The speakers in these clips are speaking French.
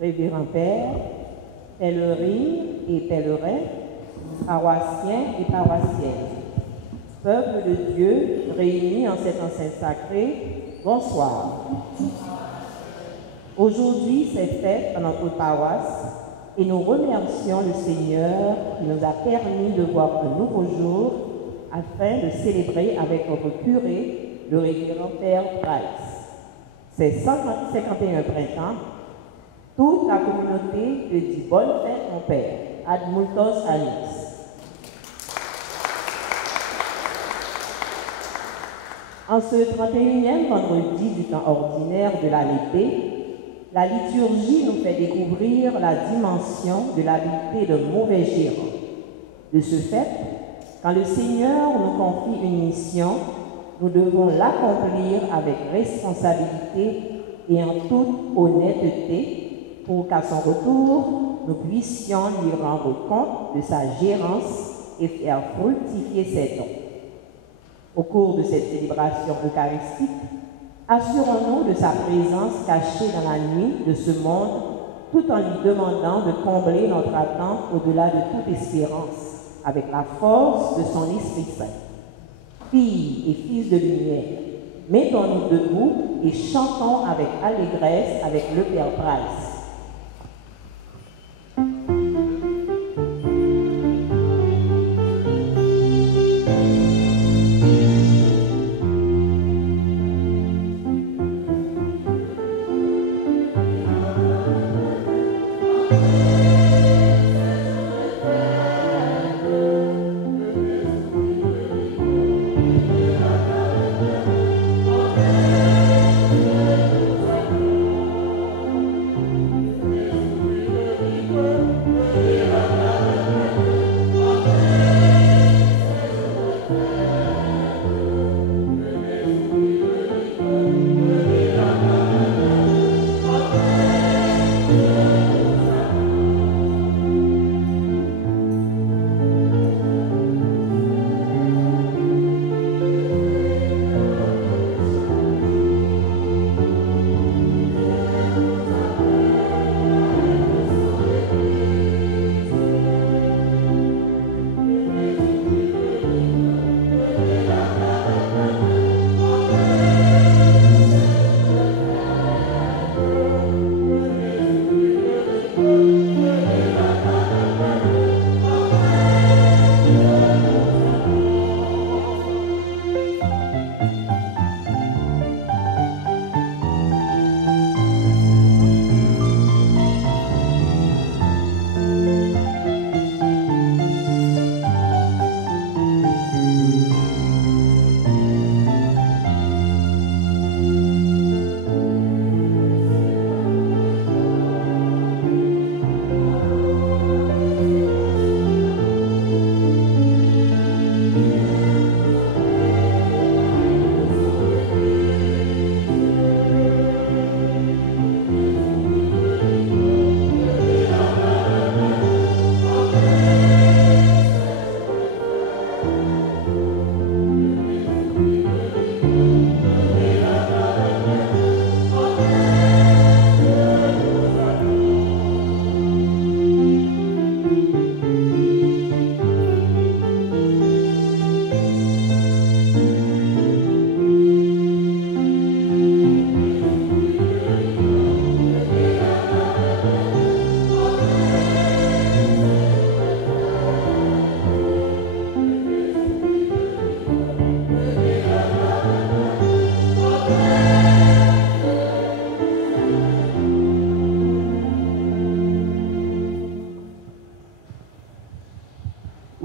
révérend Père, pèlerines et pèlerins, paroissiens et paroissiennes, peuple de Dieu réunis en cette enceinte sacrée, bonsoir. Aujourd'hui, c'est fête à notre paroisse et nous remercions le Seigneur qui nous a permis de voir un nouveau jour afin de célébrer avec notre curé, le révérend Père Price. C'est 51 printemps. Toute la communauté te dit bonne fête, mon Père. Ad multos annis. En ce 31e vendredi du temps ordinaire de l'année B, la liturgie nous fait découvrir la dimension de l'habileté de mauvais gérants. De ce fait, quand le Seigneur nous confie une mission, nous devons l'accomplir avec responsabilité et en toute honnêteté pour qu'à son retour, nous puissions lui rendre compte de sa gérance et faire fructifier ses dons. Au cours de cette célébration eucharistique, assurons-nous de sa présence cachée dans la nuit de ce monde, tout en lui demandant de combler notre attente au-delà de toute espérance, avec la force de son Esprit Saint. Filles et fils de lumière, mettons-nous debout et chantons avec allégresse avec le Père Price.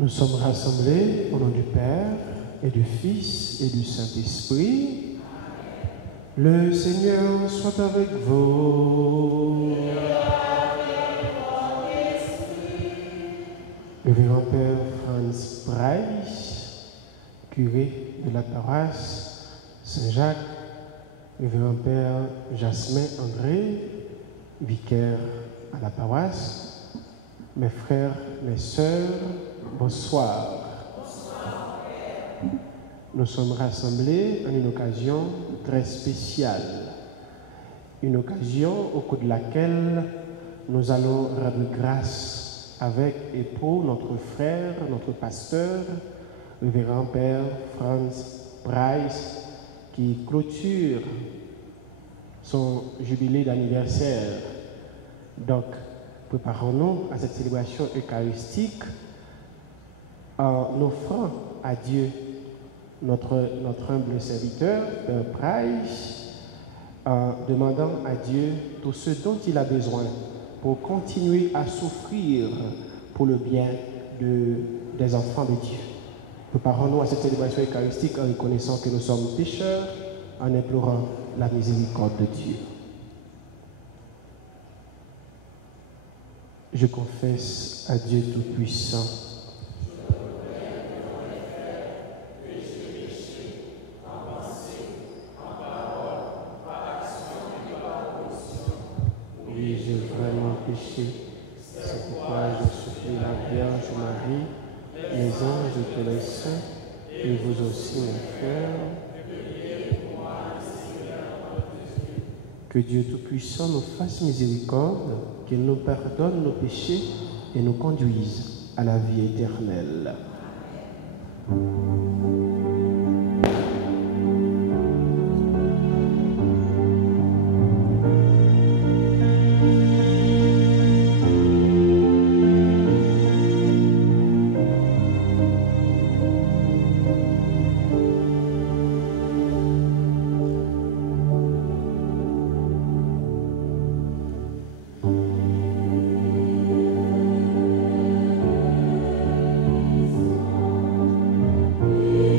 Nous sommes rassemblés au nom du Père et du Fils et du Saint-Esprit. Le Seigneur soit avec vous. Le révérend Père Franz Price, curé de la paroisse Saint-Jacques, le révérend Père Jasmin André, vicaire à la paroisse, mes frères, mes sœurs, bonsoir. Bonsoir. Nous sommes rassemblés en une occasion très spéciale, une occasion au cours de laquelle nous allons rendre grâce avec et pour notre frère, notre pasteur, le révérend Père Franz Bryce, qui clôture son jubilé d'anniversaire. Donc, préparons-nous à cette célébration eucharistique en offrant à Dieu notre humble serviteur, Père Bryce, en demandant à Dieu tout ce dont il a besoin pour continuer à souffrir pour le bien des enfants de Dieu. Préparons-nous à cette célébration eucharistique en reconnaissant que nous sommes pécheurs, en implorant la miséricorde de Dieu. Je confesse à Dieu Tout-Puissant j'ai vraiment péché. C'est pourquoi je supplie la Vierge Marie, les anges et tous les saints, et vous aussi, mes frères. Que Dieu Tout-Puissant nous fasse miséricorde, qu'il nous pardonne nos péchés et nous conduise à la vie éternelle. Yeah.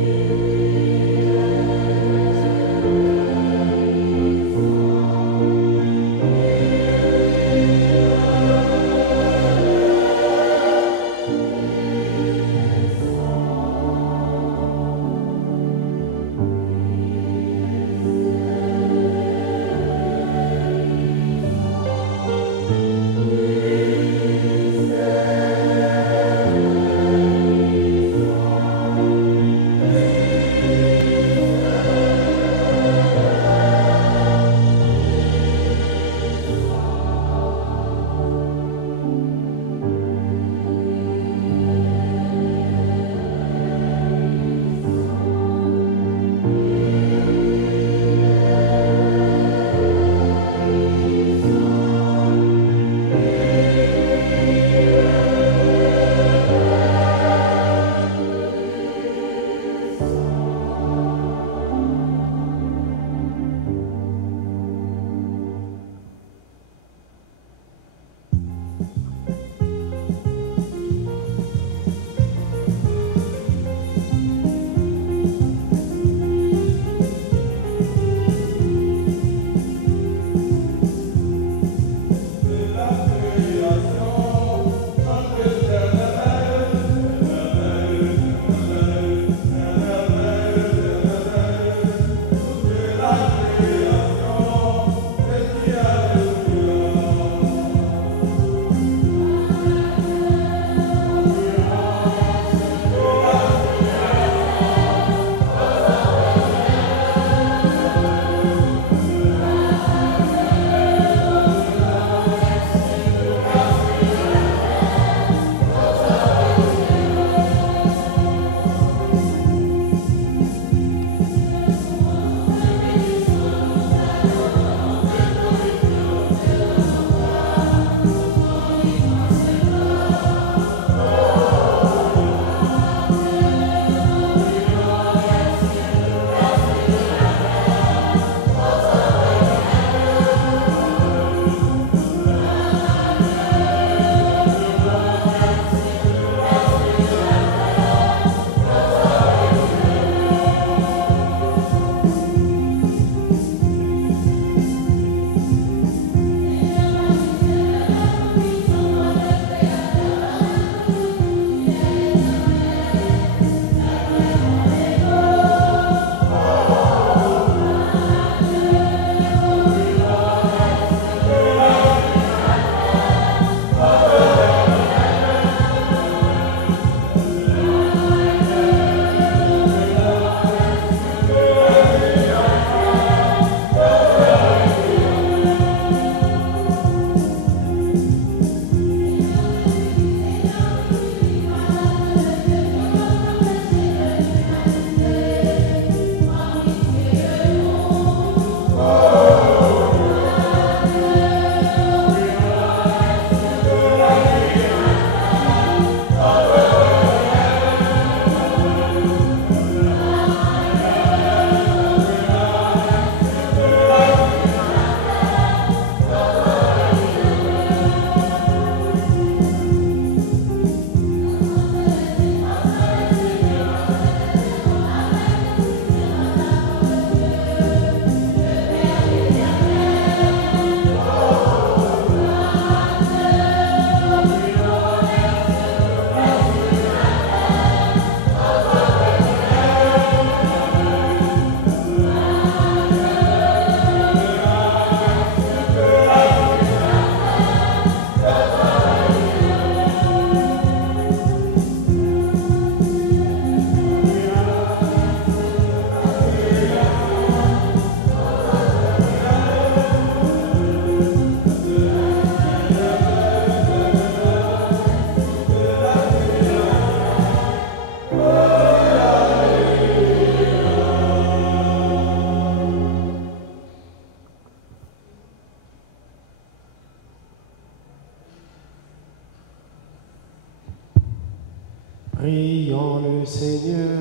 Prions le Seigneur.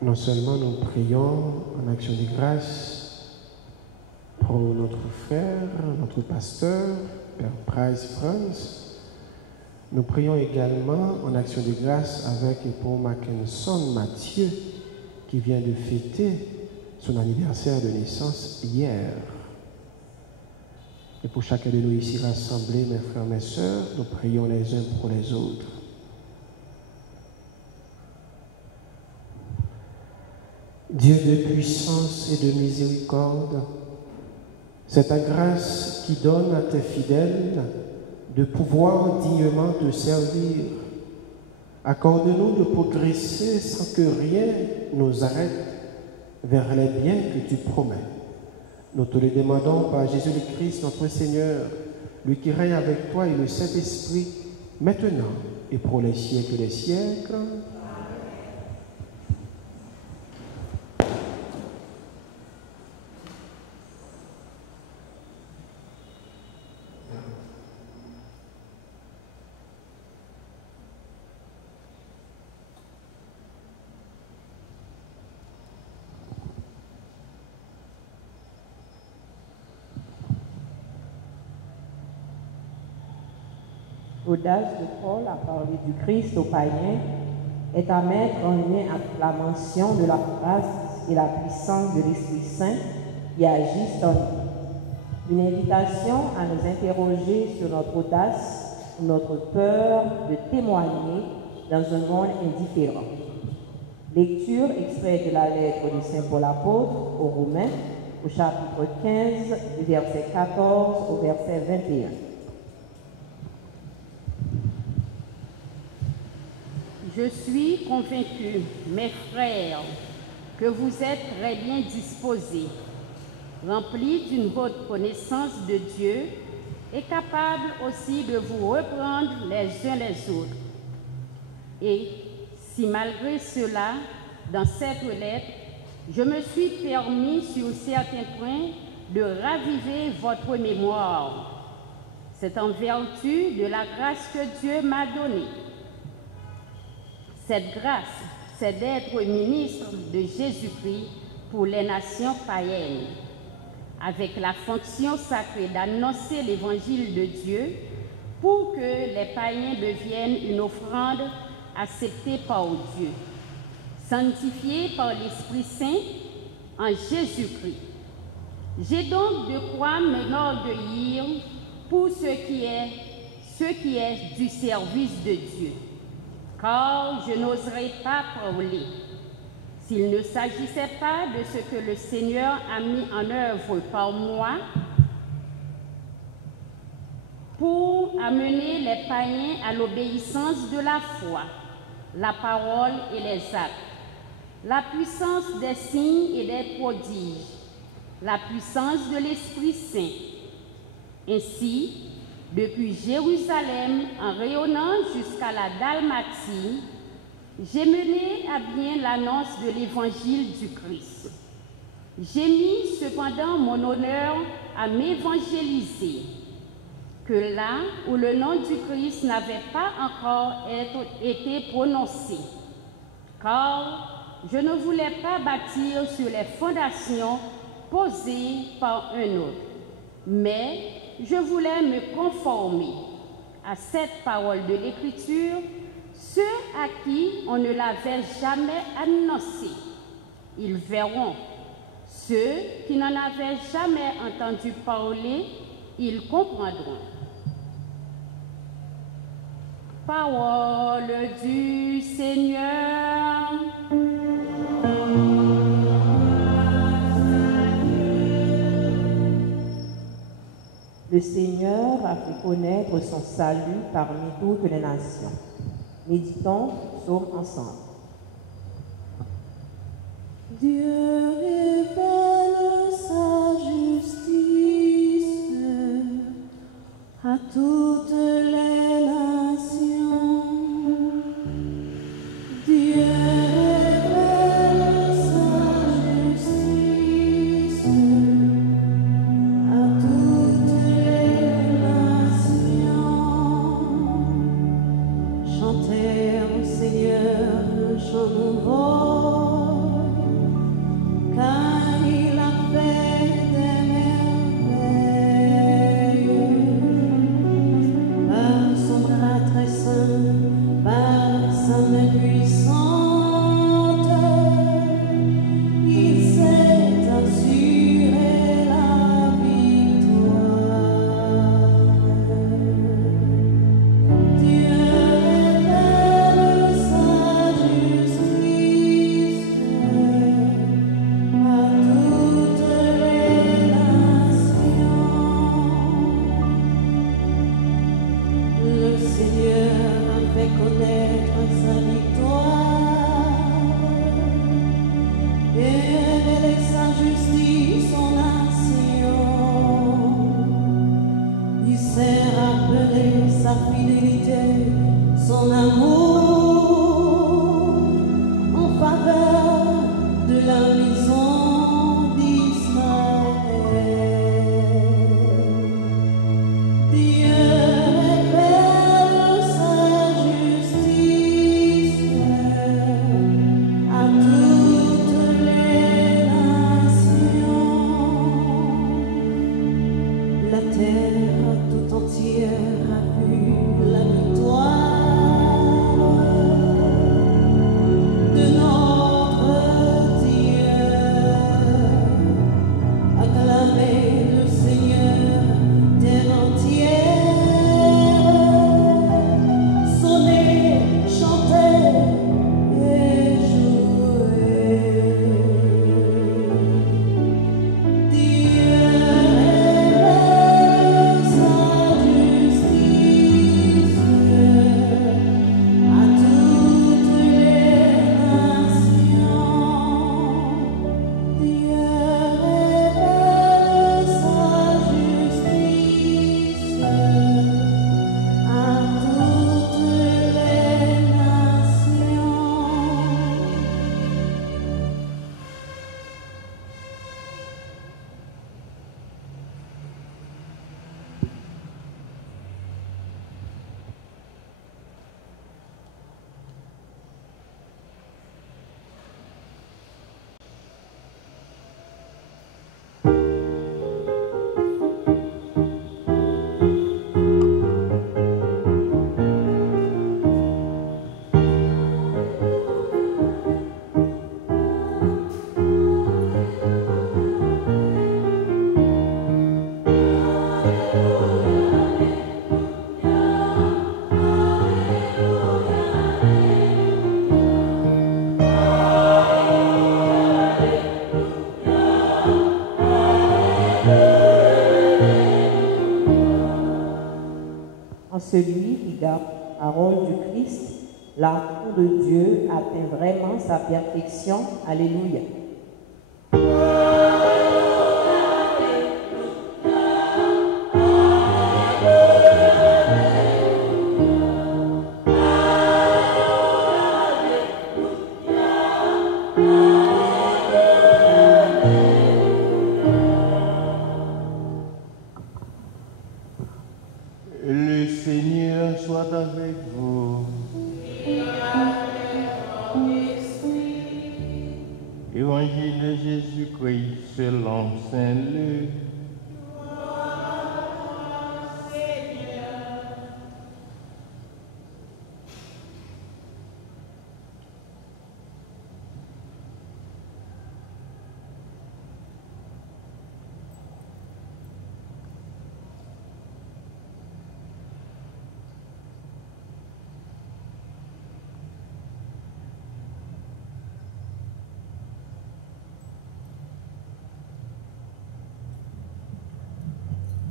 Non seulement nous prions en action de grâce pour notre frère, notre pasteur, Père Price France, nous prions également en action de grâce avec et pour Mackinson Mathieu qui vient de fêter son anniversaire de naissance hier. Et pour chacun de nous ici rassemblés, mes frères, mes sœurs, nous prions les uns pour les autres. Dieu de puissance et de miséricorde, c'est ta grâce qui donne à tes fidèles de pouvoir dignement te servir. Accorde-nous de progresser sans que rien nous arrête vers les biens que tu promets. Nous te le demandons par Jésus-Christ, notre Seigneur, lui qui règne avec toi et le Saint-Esprit, maintenant et pour les siècles des siècles. L'audace de Paul à parler du Christ aux païens est à mettre en lien avec la mention de la grâce et la puissance de l'Esprit Saint qui agissent en nous. Une invitation à nous interroger sur notre audace, notre peur de témoigner dans un monde indifférent. Lecture extrait de la lettre de Saint Paul apôtre aux Romains au chapitre 15, du verset 14 au verset 21. Je suis convaincu, mes frères, que vous êtes très bien disposés, remplis d'une haute connaissance de Dieu et capables aussi de vous reprendre les uns les autres. Et si malgré cela, dans cette lettre, je me suis permis sur certains points de raviver votre mémoire, c'est en vertu de la grâce que Dieu m'a donnée. Cette grâce, c'est d'être ministre de Jésus-Christ pour les nations païennes, avec la fonction sacrée d'annoncer l'évangile de Dieu pour que les païens deviennent une offrande acceptée par Dieu, sanctifiée par l'Esprit Saint en Jésus-Christ. J'ai donc de quoi m'enorgueillir pour ce qui est du service de Dieu. Car je n'oserais pas parler s'il ne s'agissait pas de ce que le Seigneur a mis en œuvre par moi pour amener les païens à l'obéissance de la foi, la parole et les actes, la puissance des signes et des prodiges, la puissance de l'Esprit Saint. Ainsi, depuis Jérusalem, en rayonnant jusqu'à la Dalmatie, j'ai mené à bien l'annonce de l'évangile du Christ. J'ai mis cependant mon honneur à m'évangéliser, que là où le nom du Christ n'avait pas encore été prononcé, car je ne voulais pas bâtir sur les fondations posées par un autre, mais je voulais me conformer à cette parole de l'Écriture, ceux à qui on ne l'avait jamais annoncé. Ils verront. Ceux qui n'en avaient jamais entendu parler, ils comprendront. Parole du Seigneur. Le Seigneur a fait connaître son salut parmi toutes les nations. Méditons psaume ensemble. Dieu révèle sa justice à toutes les nations. Dieu révèle sa justice à toutes les nations. fidélité, son amour en faveur de la maison d'Israël. Dieu révèle sa justice à toutes les nations. La terre tout entière a vu la victoire de notre Dieu. Acclamez le Seigneur, terre entière. Sonnez, chantez et jouez. Dieu révèle sa justice à toutes les nations. Dieu révèle sa justice à toutes les nations. En celui qui garde la parole du Christ, l'amour de Dieu atteint vraiment sa perfection. Alléluia. Le Seigneur soit avec vous. Évangile de Jésus-Christ selon Saint Luc.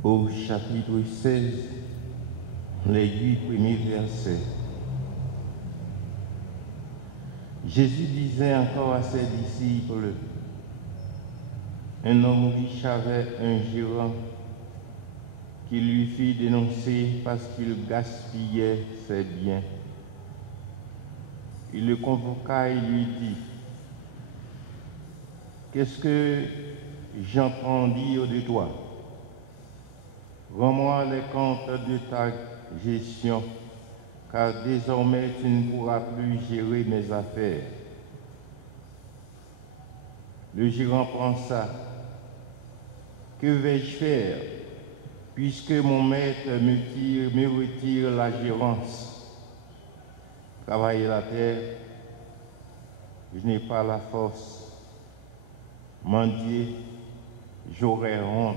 Au chapitre 16, les 8 premiers versets. Jésus disait encore à ses disciples, un homme riche avait un gérant qui lui fit dénoncer parce qu'il gaspillait ses biens. Il le convoqua et lui dit, « Qu'est-ce que j'entends dire de toi? Rends-moi les comptes de ta gestion, car désormais tu ne pourras plus gérer mes affaires. » Le gérant pensa, « Que vais-je faire, puisque mon maître me retire la gérance? Travailler la terre, je n'ai pas la force. Mendier, j'aurai honte.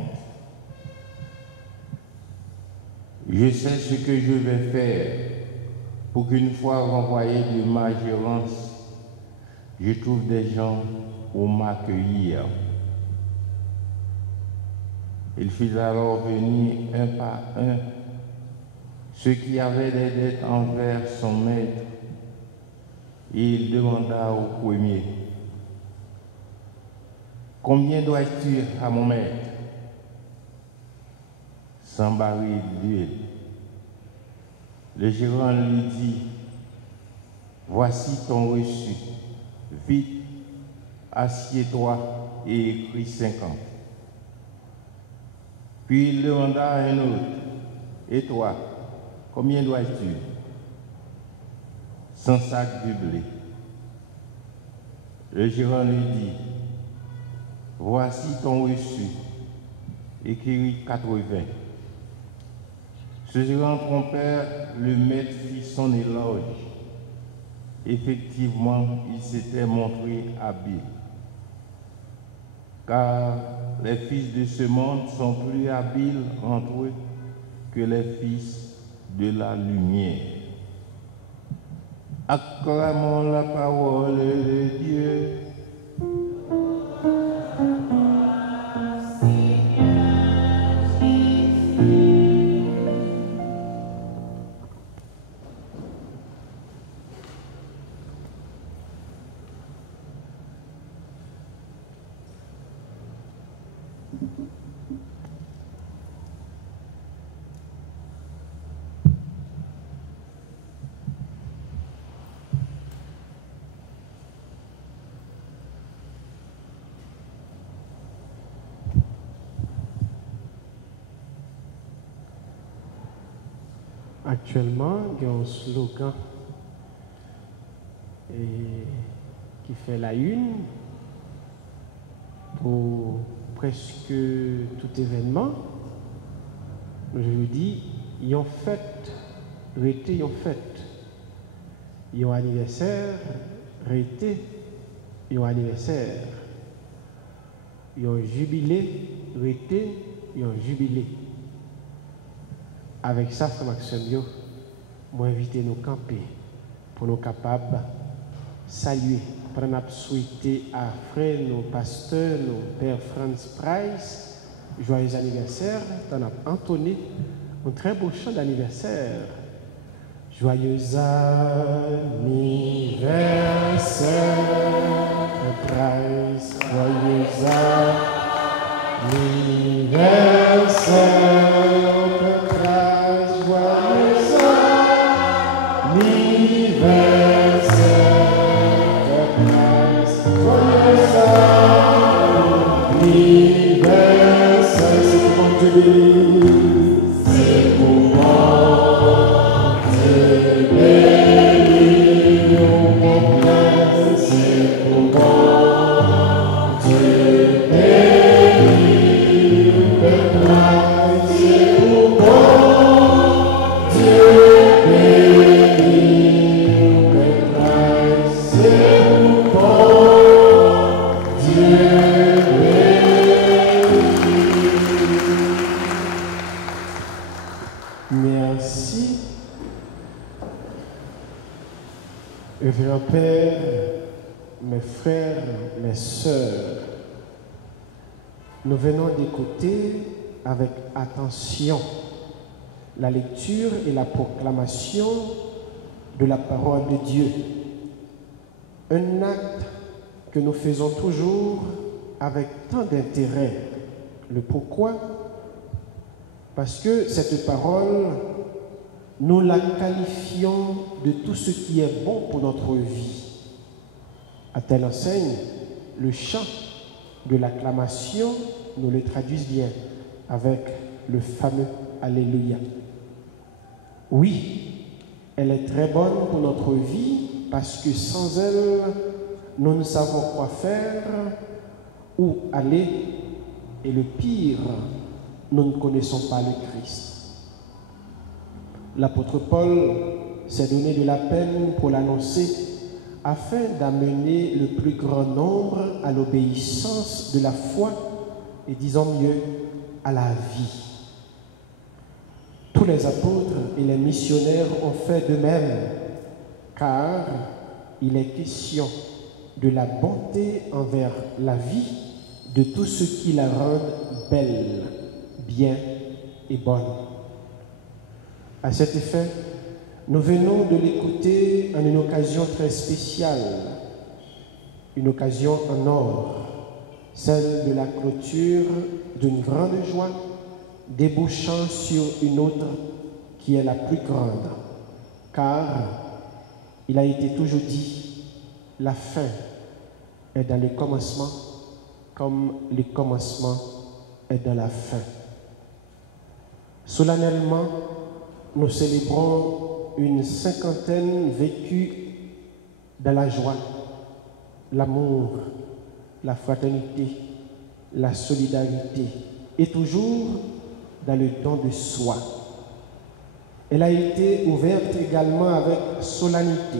Je sais ce que je vais faire pour qu'une fois renvoyé de ma gérance, je trouve des gens pour m'accueillir. » Il fit alors venir un par un ceux qui avaient des dettes envers son maître, et il demanda au premier, « Combien dois-tu à mon maître? » 100 barils d'huile. Le gérant lui dit, voici ton reçu, vite, assieds-toi et écris 50. Puis il demanda à un autre, et toi, combien dois-tu? 100 sacs de blé. Le gérant lui dit, voici ton reçu, écris 80. Ce gérant trompeur, le maître fit son éloge. Effectivement, il s'était montré habile. Car les fils de ce monde sont plus habiles entre eux que les fils de la lumière. Acclamons la parole de Dieu. Actuellement, il y a un slogan qui fait la une pour presque tout événement. Je vous dis, ils ont fait, rété, ils ont fait. Ils ont anniversaire, rété, ils ont anniversaire. Ils ont jubilé, rété, ils ont jubilé. Avec ça, Frère Maxime, moi inviter nous camper pour nous capables de saluer, pour nous souhaiter à frère, nos pasteurs, nos pères Franz Price, joyeux anniversaire. On a entonné un très beau chant d'anniversaire. Joyeux anniversaire, Price, joyeux anniversaire. Père, mes frères, mes sœurs, nous venons d'écouter avec attention la lecture et la proclamation de la parole de Dieu. Un acte que nous faisons toujours avec tant d'intérêt. Le pourquoi? Parce que cette parole, nous la qualifions de tout ce qui est bon pour notre vie. À telle enseigne, le chant de l'acclamation, nous le traduisons bien avec le fameux Alléluia. Oui, elle est très bonne pour notre vie parce que sans elle, nous ne savons quoi faire, où aller, et le pire, nous ne connaissons pas le Christ. L'apôtre Paul s'est donné de la peine pour l'annoncer afin d'amener le plus grand nombre à l'obéissance de la foi et, disons mieux, à la vie. Tous les apôtres et les missionnaires ont fait de même, car il est question de la bonté envers la vie, de tout ce qui la rend belle, bien et bonne. À cet effet, nous venons de l'écouter en une occasion très spéciale, une occasion en or, celle de la clôture d'une grande joie, débouchant sur une autre qui est la plus grande, car il a été toujours dit, la fin est dans le commencement, comme le commencement est dans la fin. Solennellement, nous célébrons une cinquantaine vécue dans la joie, l'amour, la fraternité, la solidarité, et toujours dans le don de soi. Elle a été ouverte également avec solennité.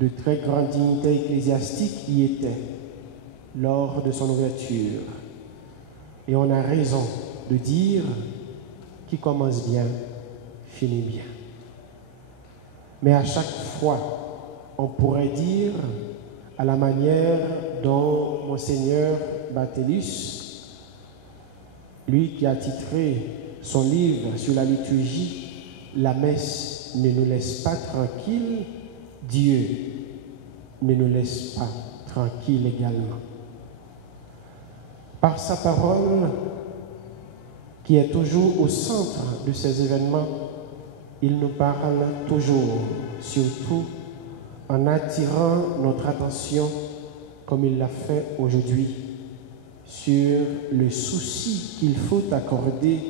De très grandes dignités ecclésiastiques y étaient lors de son ouverture. Et on a raison de dire qui commence bien, finit bien. Mais à chaque fois, on pourrait dire, à la manière dont Monseigneur Barthelus, lui qui a titré son livre sur la liturgie, la messe ne nous laisse pas tranquilles, Dieu ne nous laisse pas tranquilles également. Par sa parole, qui est toujours au centre de ces événements, il nous parle toujours, surtout en attirant notre attention, comme il l'a fait aujourd'hui, sur le souci qu'il faut accorder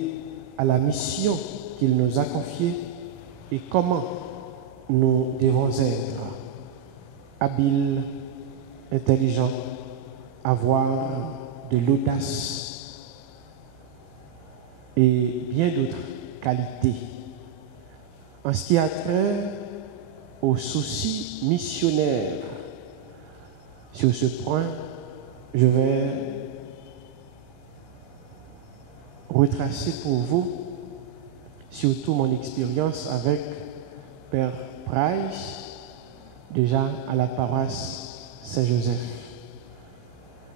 à la mission qu'il nous a confiée et comment nous devons être habiles, intelligents, avoir de l'audace et bien d'autres qualités. En ce qui a trait aux soucis missionnaires, sur ce point, je vais retracer pour vous surtout mon expérience avec Père Price, déjà à la paroisse Saint-Joseph.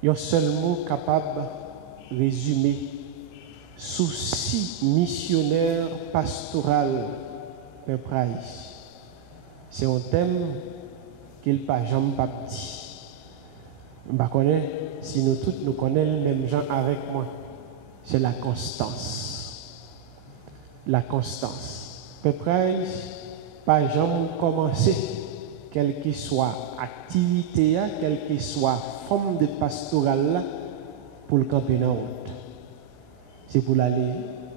Il y a un seul mot capable de résumer souci missionnaire pastoral, Père Price. C'est un thème qu'il n'a pas jamais dit. Je ne sais pas si nous tous nous connaissons le même gens avec moi. C'est la constance. La constance. Père Price, pas jamais commencer, quelle que soit activité, quelle que soit forme de pastoral, pour le camper dans route. C'est pour aller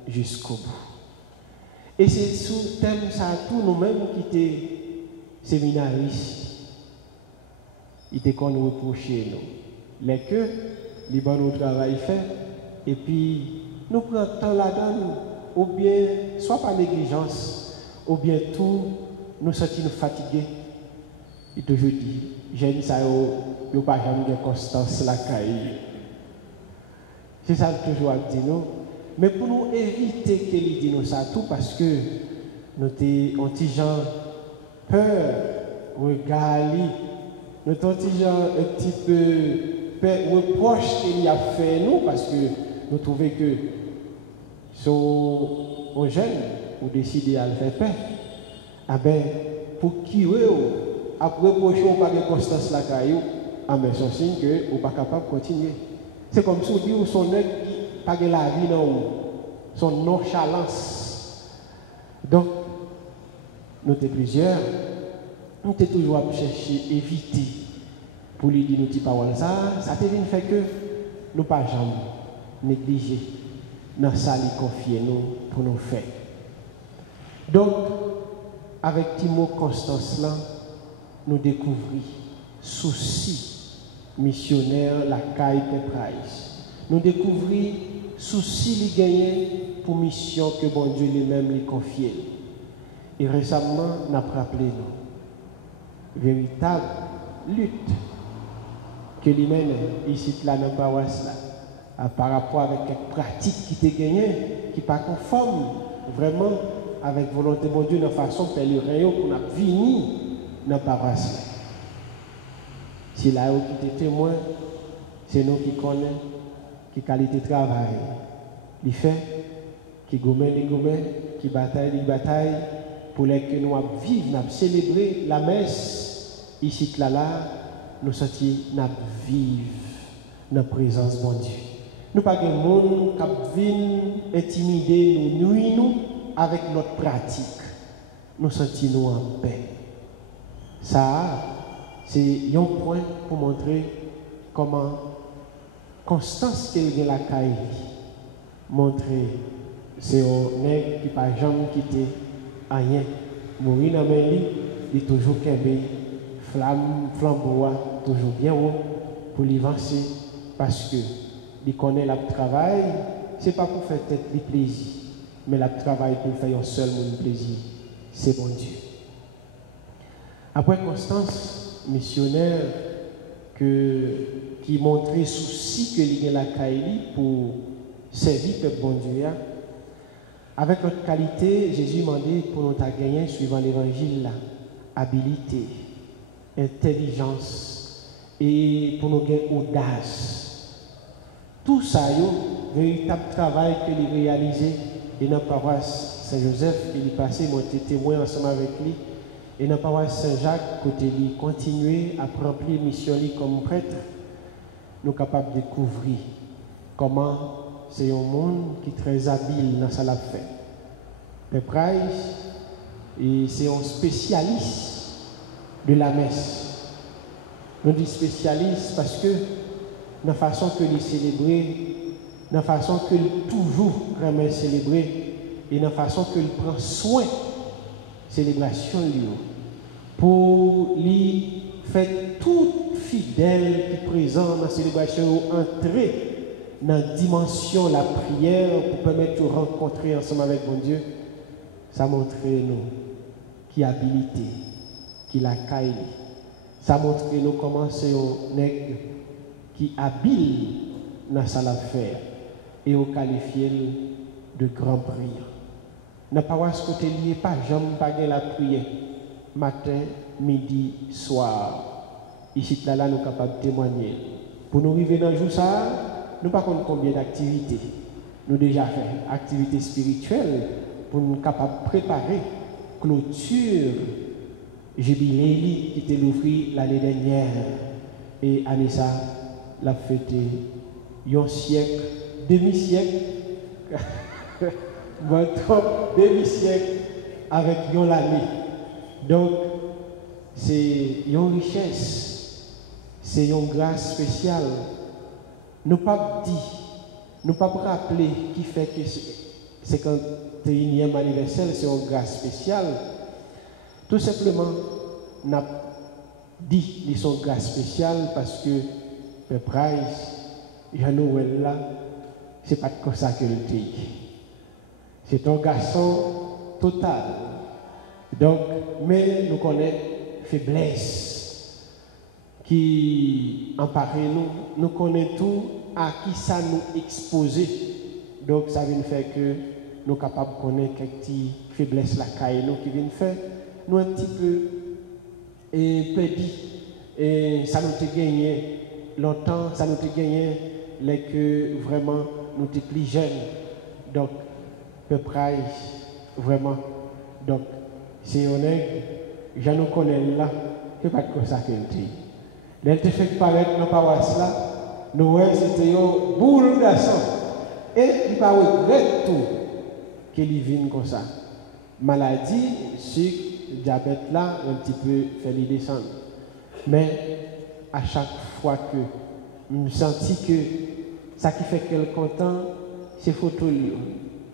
jusqu'au bout. Et c'est sous thème ça, tous nous-mêmes qui étaient séminaristes, ils étaient qu'on nous reprochait, nous. Les que, les bons travail fait, et puis nous prenons temps là-dedans, ou bien, soit par négligence, ou bien tout, nous sommes fatigués. Il toujours dit, j'aime ça, il n'y a pas jamais de constance la caille. C'est ça toujours à dire nous. Mais pour nous éviter qu'il dise nous ça tout, parce que nous avons un petit gens peur, regarder, nous avons un petit gens un petit peu reproche qu'il a fait nous, parce que nous trouvons que sont jeunes ou décidé à le faire paix. Ah ben, pour qui après reprocher ou pas de constance la caillou, ah ben c'est un signe que vous pas capable de continuer. C'est comme si vous dites son œil qui pas de la vie non, son nonchalance. Donc, nous sommes plusieurs, nous sommes toujours à chercher, éviter pour lui dire nos petites paroles. Ça te vient faire que nous pas jamais négliger dans ça lui confier nous pour nous faire. Donc, avec Timo Constance là, nous découvrons souci missionnaire la caille de Price. Nous découvrons souci lui gagner pour mission que bon Dieu lui-même lui confié. Et récemment, nous avons rappelé nous véritable lutte que lui mène ici là dans la paroisse là, par rapport avec quelques pratiques qui étaient gagnées, qui ne sont pas conformes vraiment avec la volonté de Dieu, de façon pèlerin pour nous venir dans la paroisse. Si là où qui était témoin, c'est nous qui connaissons, qui qualité de travail. Il fait, qui gomme les gomme, qui bataille les batailles, pour les que nous vivons, nous célébrer la messe, ici là, nous sortir, nous vivre dans la présence de Dieu. Nous pas de monde qui vient intimider nous, nuire nous avec notre pratique. nous sentons en paix. Ça, c'est un point pour montrer comment constance qu'elle a la caille. Montrer, c'est un nègre qui n'a jamais quitté rien. Mourir dans mes lits, il est toujours qu'un flambeau, toujours bien haut pour l'avancer parce que il connaît le travail, ce n'est pas pour faire tête du plaisir, mais le travail pour faire un seul plaisir, c'est bon Dieu. Après Constance, missionnaire, qui montrait souci que il y a la Kaili pour servir le bon Dieu, avec notre qualité, Jésus m'a dit pour nous gagner, suivant l'évangile, habilité, intelligence et pour nous gagner audace. Tout ça, c'est un véritable travail que il réalisé et dans la paroisse Saint-Joseph, il est passé, moi j'étais témoin ensemble avec lui, et dans la paroisse Saint-Jacques, côté lui, continuer à remplir mission comme prêtre, nous sommes capables de découvrir comment c'est un monde qui est très habile dans sa fait. Le Price, c'est un spécialiste de la messe. Nous disons spécialiste parce que dans la façon que les célébrer, dans la façon que toujours remet célébrer, et dans la façon qu'il prend soin de la célébration, pour lui faire tout fidèle qui est présent dans la célébration entrer dans la dimension de la prière pour permettre de rencontrer ensemble avec mon Dieu, ça montre nous qui habilité, qui la caille. Ça montre nous comment c'est un nègre qui habile dans sa affaire et au qualifié de grand prière. Dans la paroisse côté lié, pas jamais pas la prière matin, midi, soir. Ici là nous sommes capables de témoigner. Pour nous arriver dans le jour ça, nous ne savons pas combien d'activités. Nous déjà fait activités spirituelles pour nous capables de préparer clôture jubilé qui était l'ouvrir l'année dernière. Et Anissa l'a fêté un siècle, demi-siècle, demi-siècle avec une année. Donc, c'est une richesse, c'est une grâce spéciale. Nous ne pouvons pas dire, nous ne pouvons pas rappeler qui fait que c'est 51e anniversaire, c'est une grâce spéciale. Tout simplement, nous avons dit qu'ils sont grâce spéciale parce que le Price, Jean-Noël là, ce n'est pas comme ça que le dit. C'est un garçon total. Donc, mais nous connaissons faiblesse qui empare nous, nous connaissons tout à qui ça nous exposer. Donc, ça vient faire que nous sommes capables de connaître quelques faiblesses la caille nous qui viennent faire nous un petit peu perdu. Et ça nous a gagné longtemps, ça nous a gagné les que vraiment nous étions plus jeunes. Donc, le price, vraiment. Donc, c'est honnête, je nous connais là, c'est pas comme ça qu'elle dit. Elle te fait paraître dans la paroisse là, Noël c'était une boule d'assaut. Et il ne pas regretter tout qu'il vienne comme ça. Maladie, sucre, diabète là, un petit peu fait les descendre. Mais à chaque fois que je me sentis que ça qui fait qu'elle est content, c'est photo lui.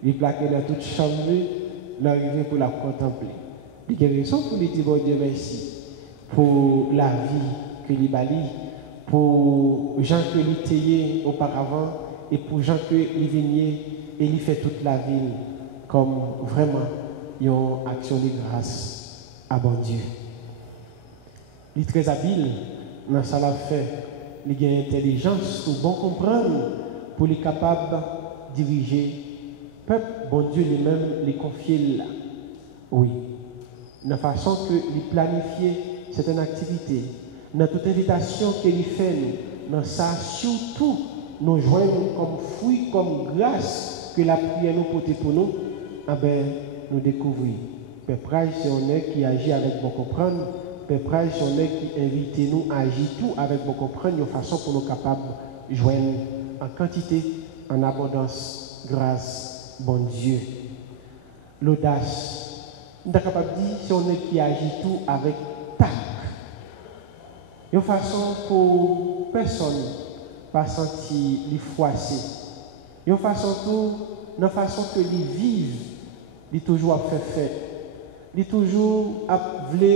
Il plaqué dans toute chambre, l'arrivée pour la contempler. Il y a raison pour lui dire bon Dieu merci pour la vie que il bali, pour gens que il était auparavant et pour gens que il venait et il fait toute la ville comme vraiment une action de grâce à bon Dieu. Il est très habile dans ça l'a fait. Il a une intelligence pour bon comprendre pour être capable de diriger le peuple. Bon Dieu lui-même les confier là. Oui. De la façon qu'il planifie certaines activités, dans toute invitation qu'il fait, dans ça, surtout, nous joignons comme fruit, comme grâce que la prière nous porte pour nous, eh bien, nous découvrons. Père Price, c'est un nègre qui agit avec bon comprendre. Père Price, c'est un nègre qui invite nous à agir tout avec bon comprendre, de façon pour nous capables de joindre en quantité, en abondance, grâce, bon Dieu. L'audace. nous sommes capables de dire si on est qui agit tout avec tact. Une façon pour personne pas sentir les froisser. Une façon tout, une façon que les vivent, les toujours à faire fête. Les toujours à vouloir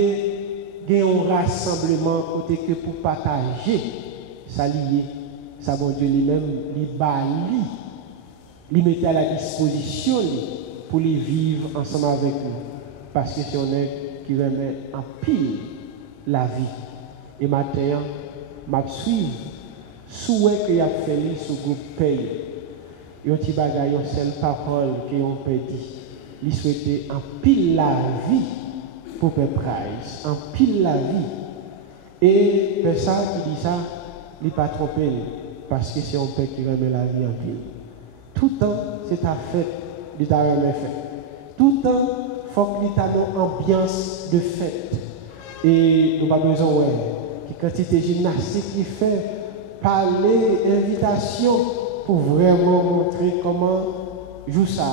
gagner un rassemblement côté que pour partager, ça lié, ça bon Dieu lui-même, les bali, les mettre à la disposition pour les vivre ensemble avec nous. Parce que c'est on est qui remet en pile la vie. Et maintenant, m'a suivre, souhait qu'il a fait sur le groupe paye. Et on petit bagaille, une seule parole qu'on peut dire. Il souhaitait en pile la vie pour Père Price, en pile la vie. Et personne qui dit ça, il n'est pas trompé, parce que c'est un père qui remet la vie en pile. Tout le temps, c'est ta fête, il t'a remis fait. Tout le temps, il faut qu'il y ait une ambiance de fête. Et nous n'avons pas besoin, ouais, que quantité gymnastique qu'il fait, parler, invitation, pour vraiment montrer comment joue ça.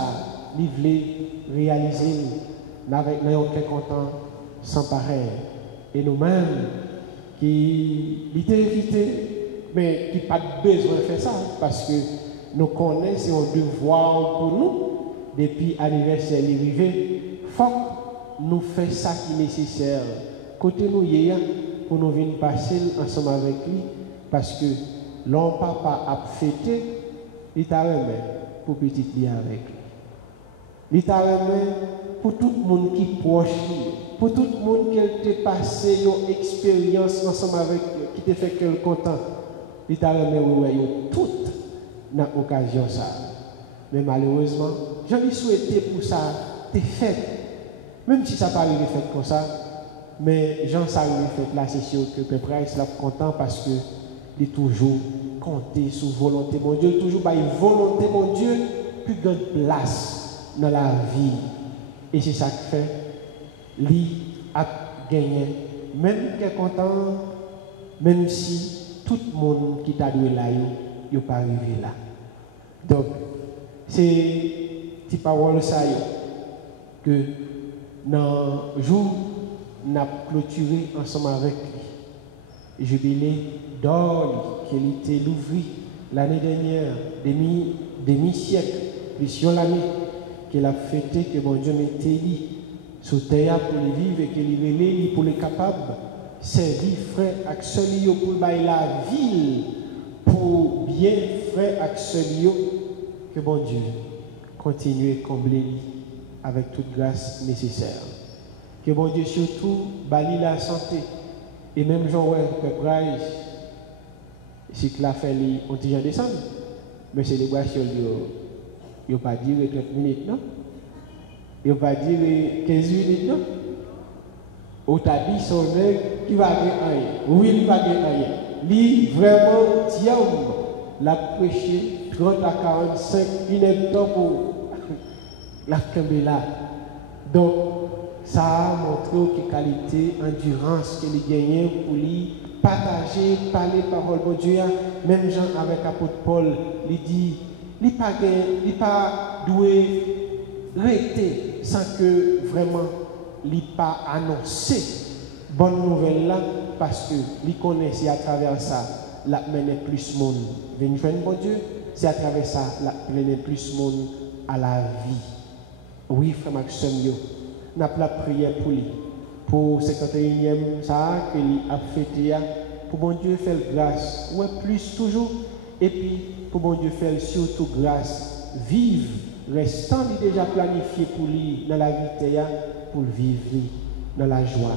Il voulait réaliser avec aucun content sans pareil. Et nous-mêmes, qui l'étaient invités, mais qui n'ont pas besoin de faire ça, parce que nous connaissons un devoir pour nous, depuis l'anniversaire arrivé, il faut que nous fassions ça qui est nécessaire. Côté nous, pour nous venir passer ensemble avec lui, parce que l'on papa a fêté, il t'a remis pour petit lien avec lui. Il t'a remis pour tout le monde qui est proche, pour tout le monde qui a passé une expérience ensemble avec lui, qui t'a fait quelque content. Il t'a remis toutes dans l'occasion ça. Mais malheureusement, j'avais souhaité pour ça des fêtes. Même si ça n'a pas arrivé fait comme ça, mais Jean ça arrivé fait là, c'est sûr que Père Price là content parce que il est toujours compté sur volonté mon Dieu, toujours par une volonté mon Dieu, plus grande place dans la vie. Et c'est ça qui fait, lui a gagné, même qu'il est content, même si tout le monde qui t'a doué là, il n'est pas arrivé là. Donc, c'est ces paroles ça que dans le jour nous avons clôturé ensemble avec lui. Jubilé d'or qui était l'ouvri l'année dernière, demi-siècle, plusieurs l'année, qu'il a fêté, que mon Dieu mettait lui sur terre pour les vivre et qu'il est pour les capables, servir frère Axelio pour la ville, pour bien frère Axelio, que bon Dieu continue à combler avec toute grâce nécessaire. Que bon Dieu surtout bali la santé. Et même Jean-Wes Price, si tu l'as fait au 10 décembre, mais célébration, il n'y a pas dit 30 minutes, non? Il n'y a pas dit 15 minutes, non? Ou t'as dit son mec qui va gagner rien. Oui, il va gagner rien. Lui, vraiment, tiens, l'a prêché 30 à 45 minutes pour la là. Donc, ça a montré quelle qualité, endurance qu'il a gagné pour lui partager, parler parole de Dieu. Même Jean avec l'apôtre Paul, il dit, il n'est pas doué rester sans que vraiment il n'ait pas annoncé bonne nouvelle là, parce que il connaît c'est à travers ça, la mener plus monde. Venez joindre bon Dieu, c'est à travers ça, la mener plus monde à la vie. Oui, frère Maxime, nous avons la prière pour lui, pour 51e ça, qu'il a fêté, pour bon Dieu faire grâce, ouais, plus toujours, et puis pour bon Dieu faire surtout grâce, vivre, restant déjà planifié pour lui dans la vie, pour vivre dans la joie,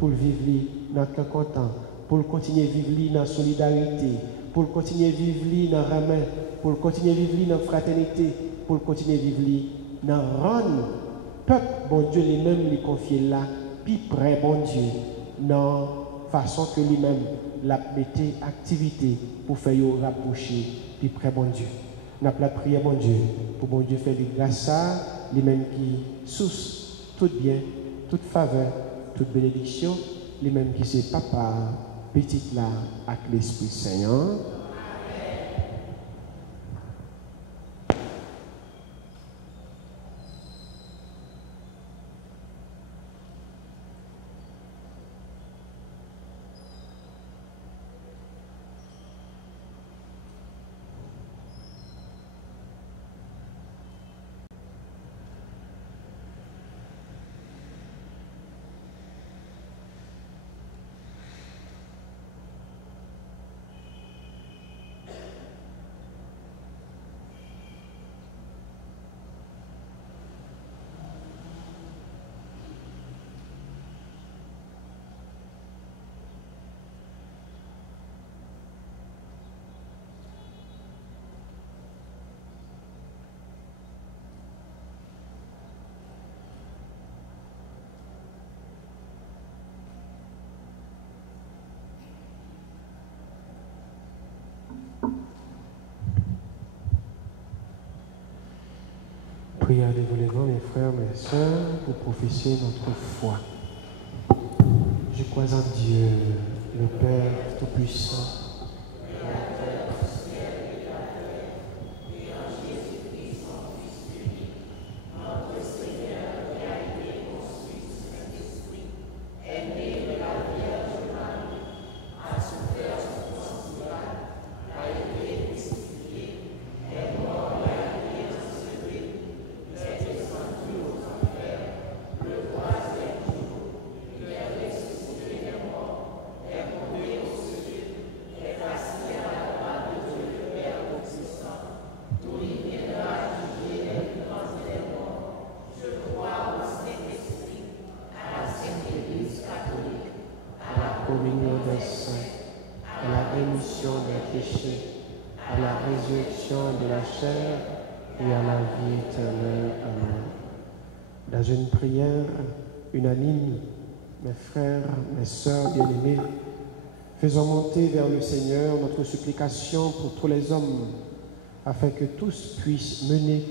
pour vivre dans le content, pour continuer à vivre dans la solidarité, pour continuer à vivre dans la main, pour continuer à vivre dans la fraternité, pour continuer à vivre dans le rendre peuple, bon Dieu lui-même lui confie là, puis près, bon Dieu, dans la façon que lui-même l'a metté activité pour faire rapprocher, puis près, bon Dieu. Nous avons la prière, bon Dieu, pour bon Dieu faire des grâces à lui-même qui source tout bien, toute faveur, toute bénédiction, lui-même qui c'est papa, petite là, avec l'Esprit Saint. Prière de vous levant, mes frères, mes sœurs, pour professer notre foi. Je crois en Dieu, le Père Tout-Puissant, communion des saints, à la rémission des péchés, à la résurrection de la chair et à la vie éternelle. Amen. Dans une prière unanime, mes frères, mes sœurs bien-aimés, faisons monter vers le Seigneur notre supplication pour tous les hommes, afin que tous puissent mener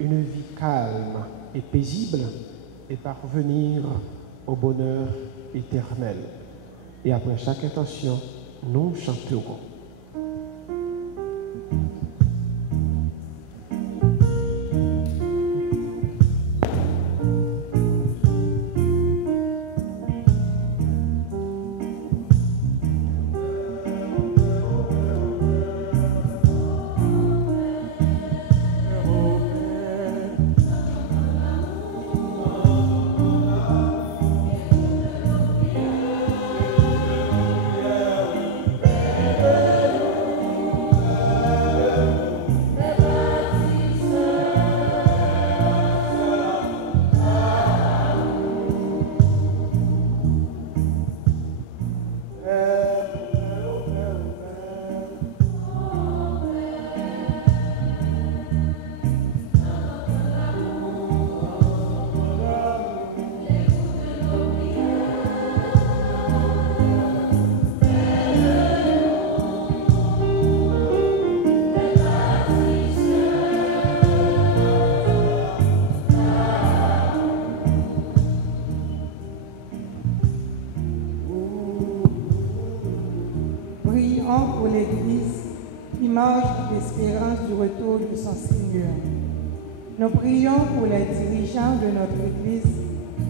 une vie calme et paisible et parvenir au bonheur éternel. Et après chaque intention, nous chanterons. Prions pour l'Église, image de l'espérance du retour de son Seigneur. Nous prions pour les dirigeants de notre Église,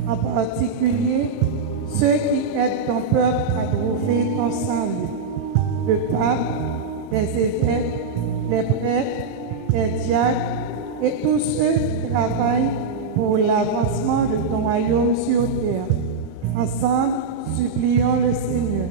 en particulier ceux qui aident ton peuple à trouver ton salut. Le pape, les évêques, les prêtres, les diacres et tous ceux qui travaillent pour l'avancement de ton royaume sur terre. Ensemble, supplions le Seigneur.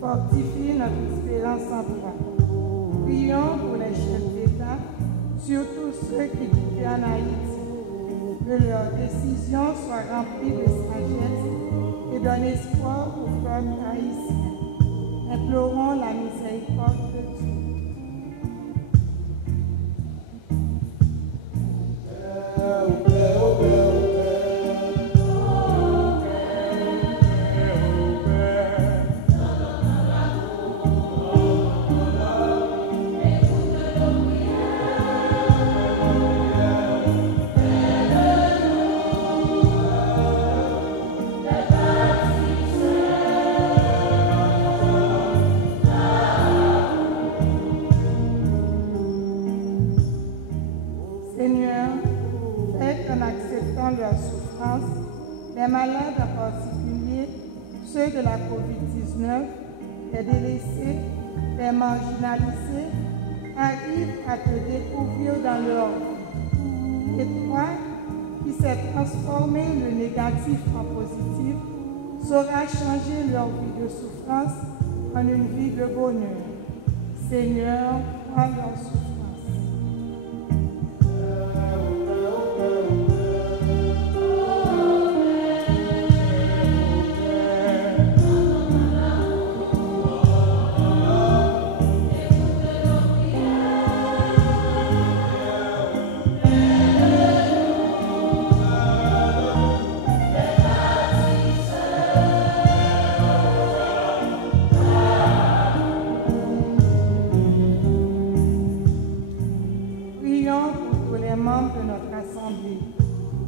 Fortifie notre espérance en toi. Prions pour les chefs d'État, surtout ceux qui vivent en Haïti, que leurs décisions soient remplies de sagesse et d'un espoir au peuple haïtien. Implorons la miséricorde de Dieu. Seigneur, fais qu'en acceptant leur souffrance, les malades en particulier, ceux de la COVID-19, les délaissés, les marginalisés, arrivent à te découvrir dans leur vie. Et toi, qui sais transformer le négatif en positif, sauras changer leur vie de souffrance en une vie de bonheur. Seigneur, prends leur souffrance. membres de notre Assemblée.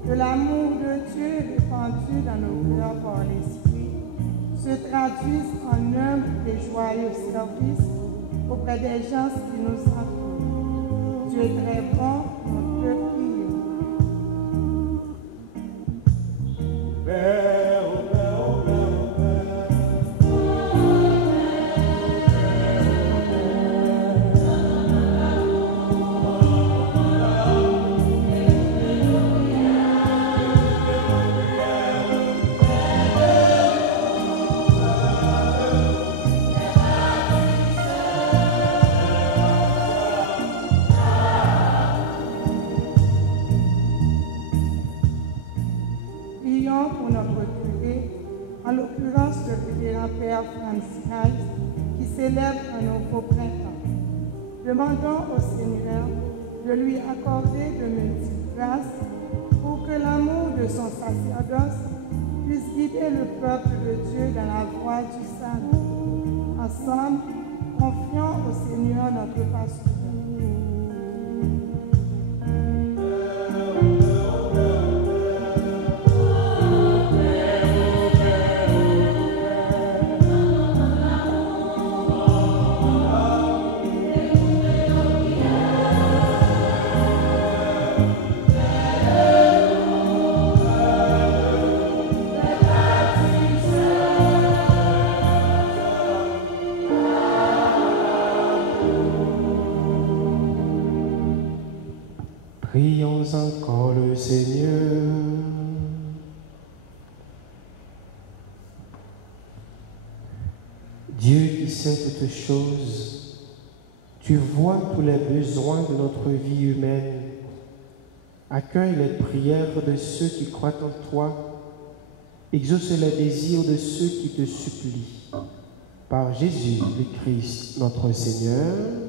Que l'amour de Dieu répandu dans nos cœurs par l'Esprit se traduise en œuvre et joyeux service auprès des gens qui nous entourent. Dieu est très bon, on peut prier. Prions pour notre curé, en l'occurrence le révérend Père Franz Price, qui célèbre un nouveau printemps. Demandons au Seigneur de lui accorder de multiples grâces pour que l'amour de son sacerdoce puisse guider le peuple de Dieu dans la voie du salut. Ensemble, confions au Seigneur notre pasteur. Prions encore le Seigneur. Dieu qui sait toutes choses, tu vois tous les besoins de notre vie humaine. Accueille les prières de ceux qui croient en toi. Exauce les désirs de ceux qui te supplient. Par Jésus le Christ, notre Seigneur.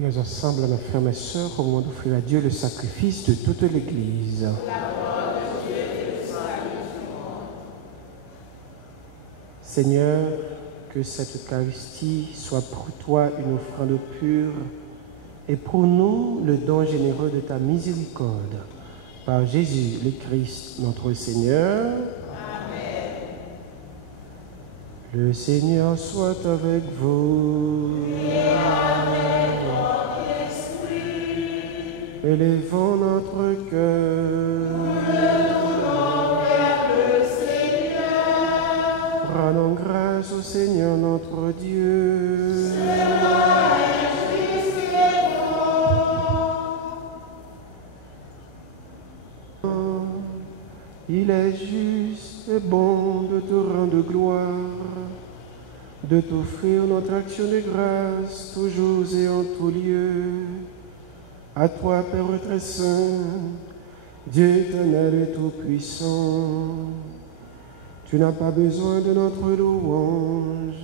Prions ensemble, mes frères et mes sœurs, au moment d'offrir à Dieu le sacrifice de toute l'Église. Seigneur, que cette Eucharistie soit pour toi une offrande pure et pour nous le don généreux de ta miséricorde. Par Jésus le Christ, notre Seigneur. Amen. Le Seigneur soit avec vous. Et avec votre esprit. Élevons notre cœur. Rendons grâce au Seigneur notre Dieu. Il est juste et bon de te rendre gloire, de t'offrir notre action de grâce, toujours et en tout lieu. À toi, Père très saint, Dieu éternel et tout-puissant, tu n'as pas besoin de notre louange,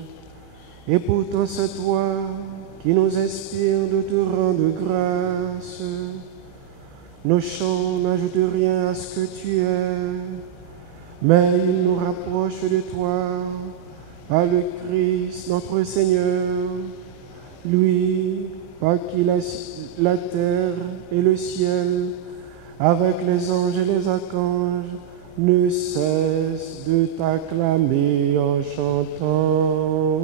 et pourtant c'est toi qui nous inspire de te rendre grâce. Nos chants n'ajoutent rien à ce que tu es, mais ils nous rapprochent de toi, par le Christ notre Seigneur, lui par qui la terre et le ciel, avec les anges et les archanges, ne cessent de t'acclamer en chantant.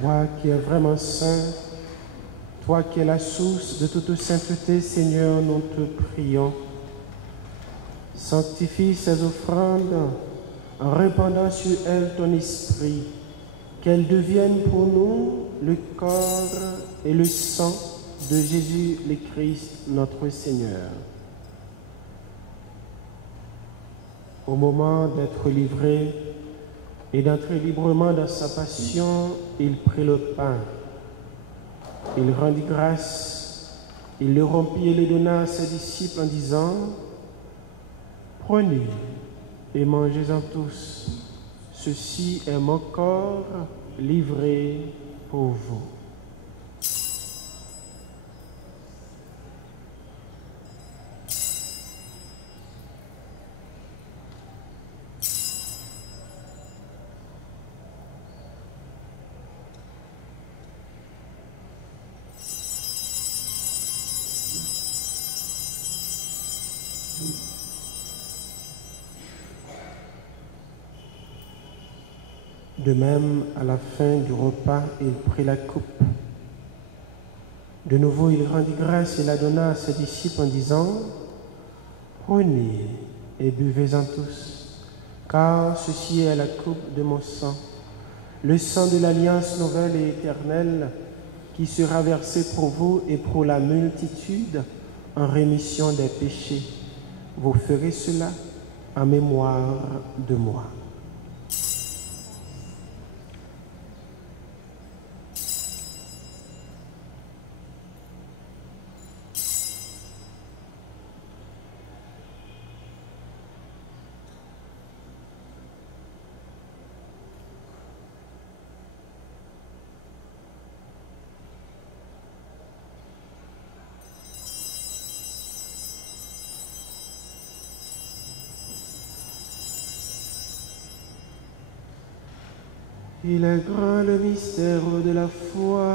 Toi qui es vraiment saint, toi qui es la source de toute sainteté, Seigneur, nous te prions. Sanctifie ces offrandes en répandant sur elles ton esprit, qu'elles deviennent pour nous le corps et le sang de Jésus le Christ, notre Seigneur. Au moment d'être livré et d'entrer librement dans sa passion, il prit le pain, il rendit grâce, Il le rompit et le donna à ses disciples en disant, « Prenez et mangez-en tous. Ceci est mon corps livré pour vous. » De même, à la fin du repas, il prit la coupe. De nouveau, il rendit grâce et la donna à ses disciples en disant, « Prenez et buvez-en tous, car ceci est la coupe de mon sang, le sang de l'alliance nouvelle et éternelle, qui sera versé pour vous et pour la multitude en rémission des péchés. Vous ferez cela en mémoire de moi. » Il est grand le mystère de la foi.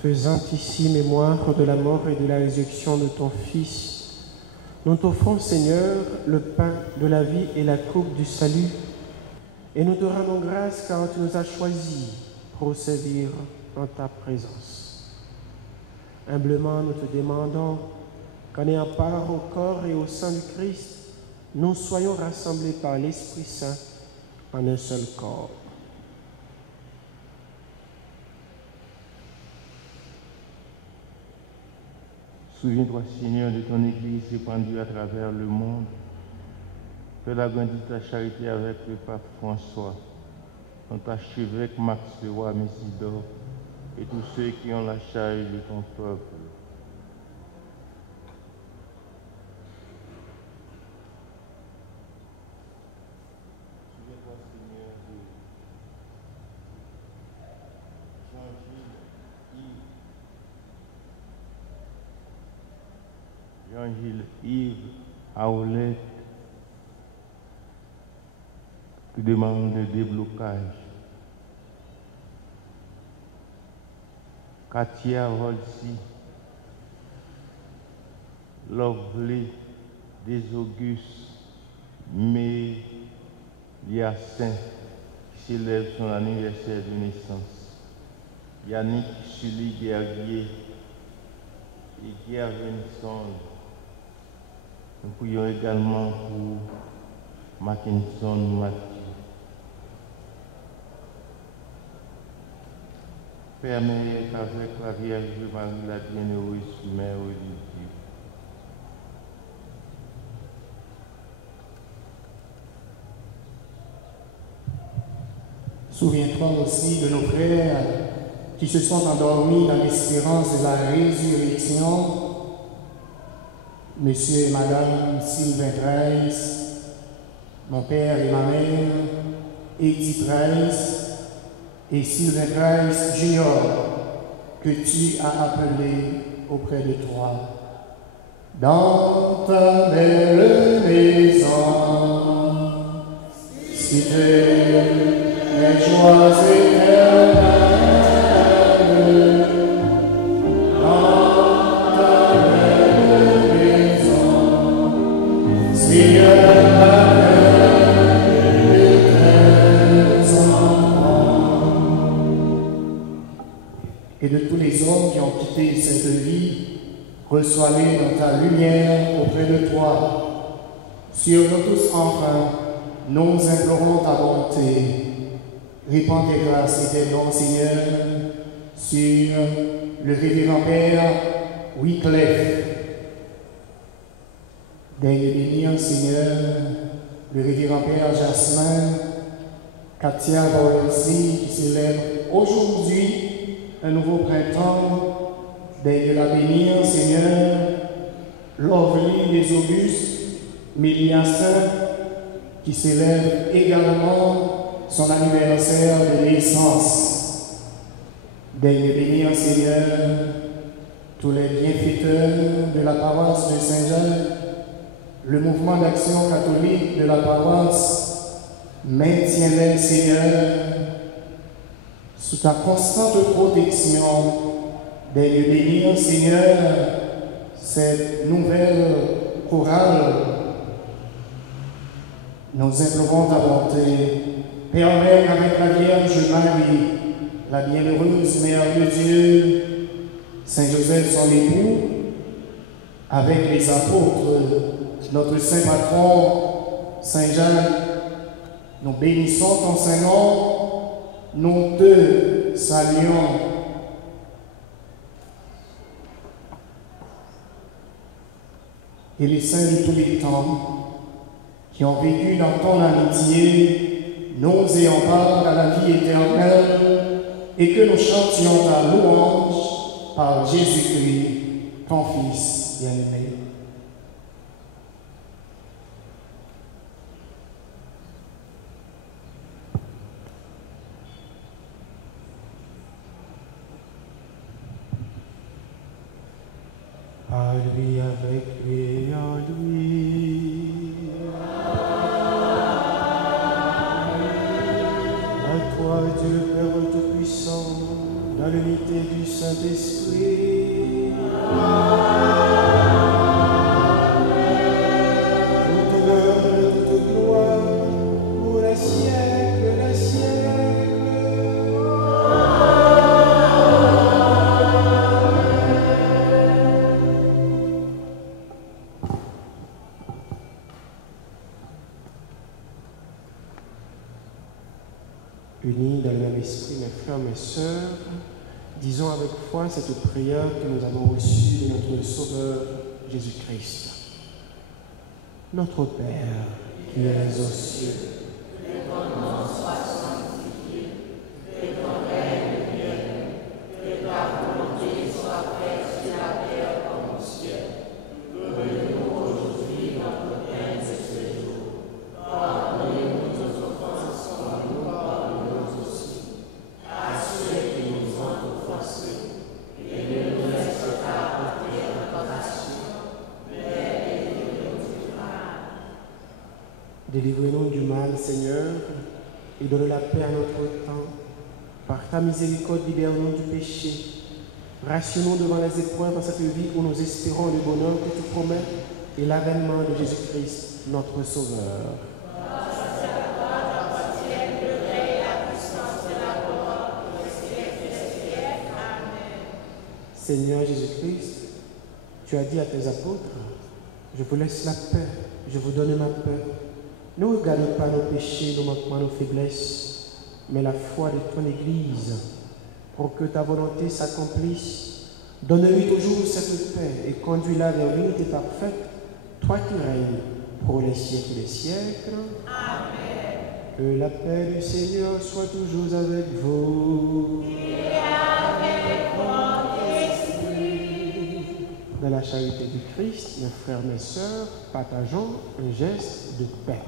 Faisant ici mémoire de la mort et de la résurrection de ton Fils, nous t'offrons, Seigneur, le pain de la vie et la coupe du salut, et nous te rendons grâce car tu nous as choisis pour servir en ta présence. Humblement, nous te demandons qu'en ayant part au corps et au sang du Christ, nous soyons rassemblés par l'Esprit Saint en un seul corps. Souviens-toi, Seigneur, de ton Église répandue à travers le monde. Fais agrandir ta charité avec le pape François, ton archevêque Max le roi Messidor et tous ceux qui ont la charge de ton peuple. Souviens-toi, Seigneur, de Jean-Gilles Yves Aoulette qui demande le déblocage. Katia Volsi, Lovely des Augustes, Méliacin qui célèbre son anniversaire de naissance. Yannick Sully Guerrier et Guerre Vincent. Nous prions également pour Mackinson Mathieu. Permets qu'avec la Vierge Marie, la bienheureuse Mère de Dieu, souviens-toi aussi de nos frères qui se sont endormis dans l'espérance de la résurrection. Monsieur et Madame Sylvain Price, mon père et ma mère, Eddie Price et Sylvain Price Junior, que tu as appelé auprès de toi. Dans ta belle maison, cité les joies éternelles. Et de tous les hommes qui ont quitté cette vie Reçois-les dans ta lumière auprès de toi. Sur nous tous enfin, nous implorons ta bonté. Répands tes grâces et tes dons, Seigneur, sur le révérend Père Wycliffe. Daigne bénir, Seigneur, le révérend Père Jasmin, Katia Borelsi, qui célèbre aujourd'hui un nouveau printemps. Daigne la bénir, Seigneur, Lovely des Augustes, Méliassin, qui célèbre également son anniversaire de naissance. Daigne bénir, Seigneur, tous les bienfaiteurs de la paroisse de Saint-Jacques, le mouvement d'action catholique de la paroisse. Maintiens-les, Seigneur, sous ta constante protection. Daigne bénir, Seigneur, cette nouvelle chorale. Nous implorons ta bonté. Permets avec la Vierge Marie, la bienheureuse Mère de Dieu, Saint Joseph son époux, avec les apôtres, notre Saint Patron, Saint Jacques, nous bénissons ton Saint-Nom, nous te saluons. Et les saints de tous les temps, qui ont vécu dans ton amitié, nous ayons part à la vie éternelle, et que nous chantions ta louange par Jésus-Christ, ton Fils bien-aimé. À lui, avec lui, en lui. À toi, Dieu Père Tout-Puissant, dans l'unité du Saint-Esprit. Toute honneur et toute gloire pour les siècles des siècles. Unis dans le même esprit, mes frères, mes sœurs, disons avec foi cette prière que nous avons reçue de notre Sauveur Jésus-Christ. Notre Père, qui es aux cieux, que ton nom soit sanctifié, que ton règne vienne, que ta volonté soit faite sur la terre comme au ciel. Donne-nous aujourd'hui notre pain de ce jour. Pardonnez-nous nos offenses comme nous pardonnons aussi à ceux qui nous ont offensés. Et ne nous laisse pas porter en tentation, mais délivre-nous du mal. Délivrez-nous du mal, Seigneur, et donne la paix à notre temps. Par ta miséricorde, libère-nous du péché. Rassure-nous devant les épreuves dans cette vie où nous espérons le bonheur que tu promets et l'avènement de Jésus-Christ, notre Sauveur. Seigneur Jésus-Christ, tu as dit à tes apôtres, je vous laisse la paix, je vous donne ma paix. Ne regarde pas nos péchés, nos manquements, nos faiblesses, mais la foi de ton Église, pour que ta volonté s'accomplisse. Donne-lui toujours cette paix et conduis-la vers l'unité parfaite, toi qui règnes pour les siècles des siècles. Amen. Que la paix du Seigneur soit toujours avec vous. Et avec votre esprit. Dans la charité du Christ, mes frères, mes sœurs, partageons un geste de paix.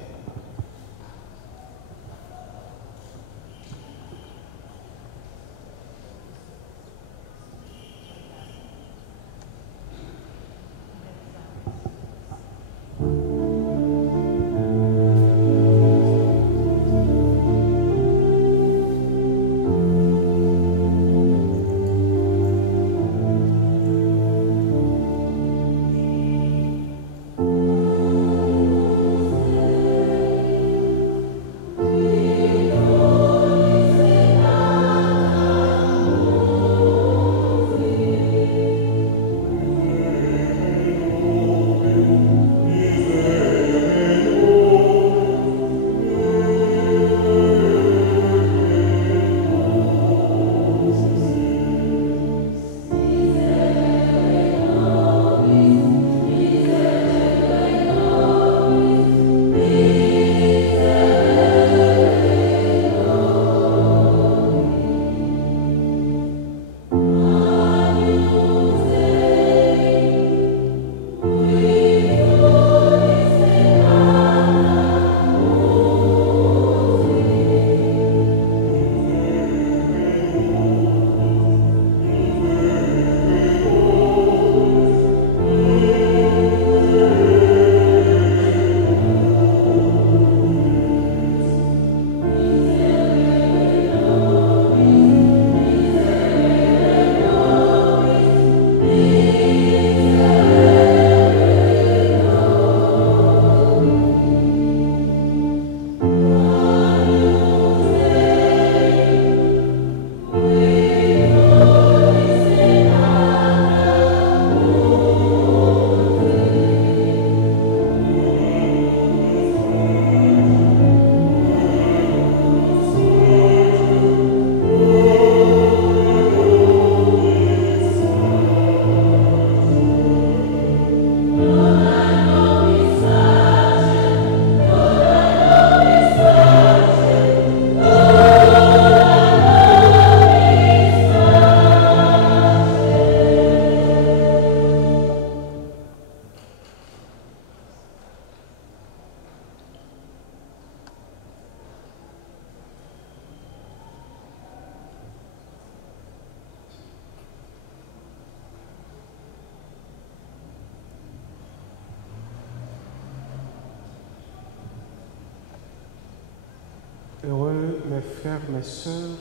mes frères, mes sœurs,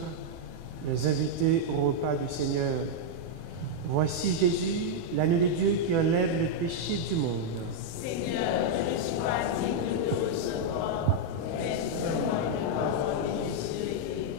les invités au repas du Seigneur. Voici Jésus, l'agneau de Dieu qui enlève le péché du monde. Seigneur, je ne suis pas digne de te recevoir, mais seulement une parole et je serai guéri.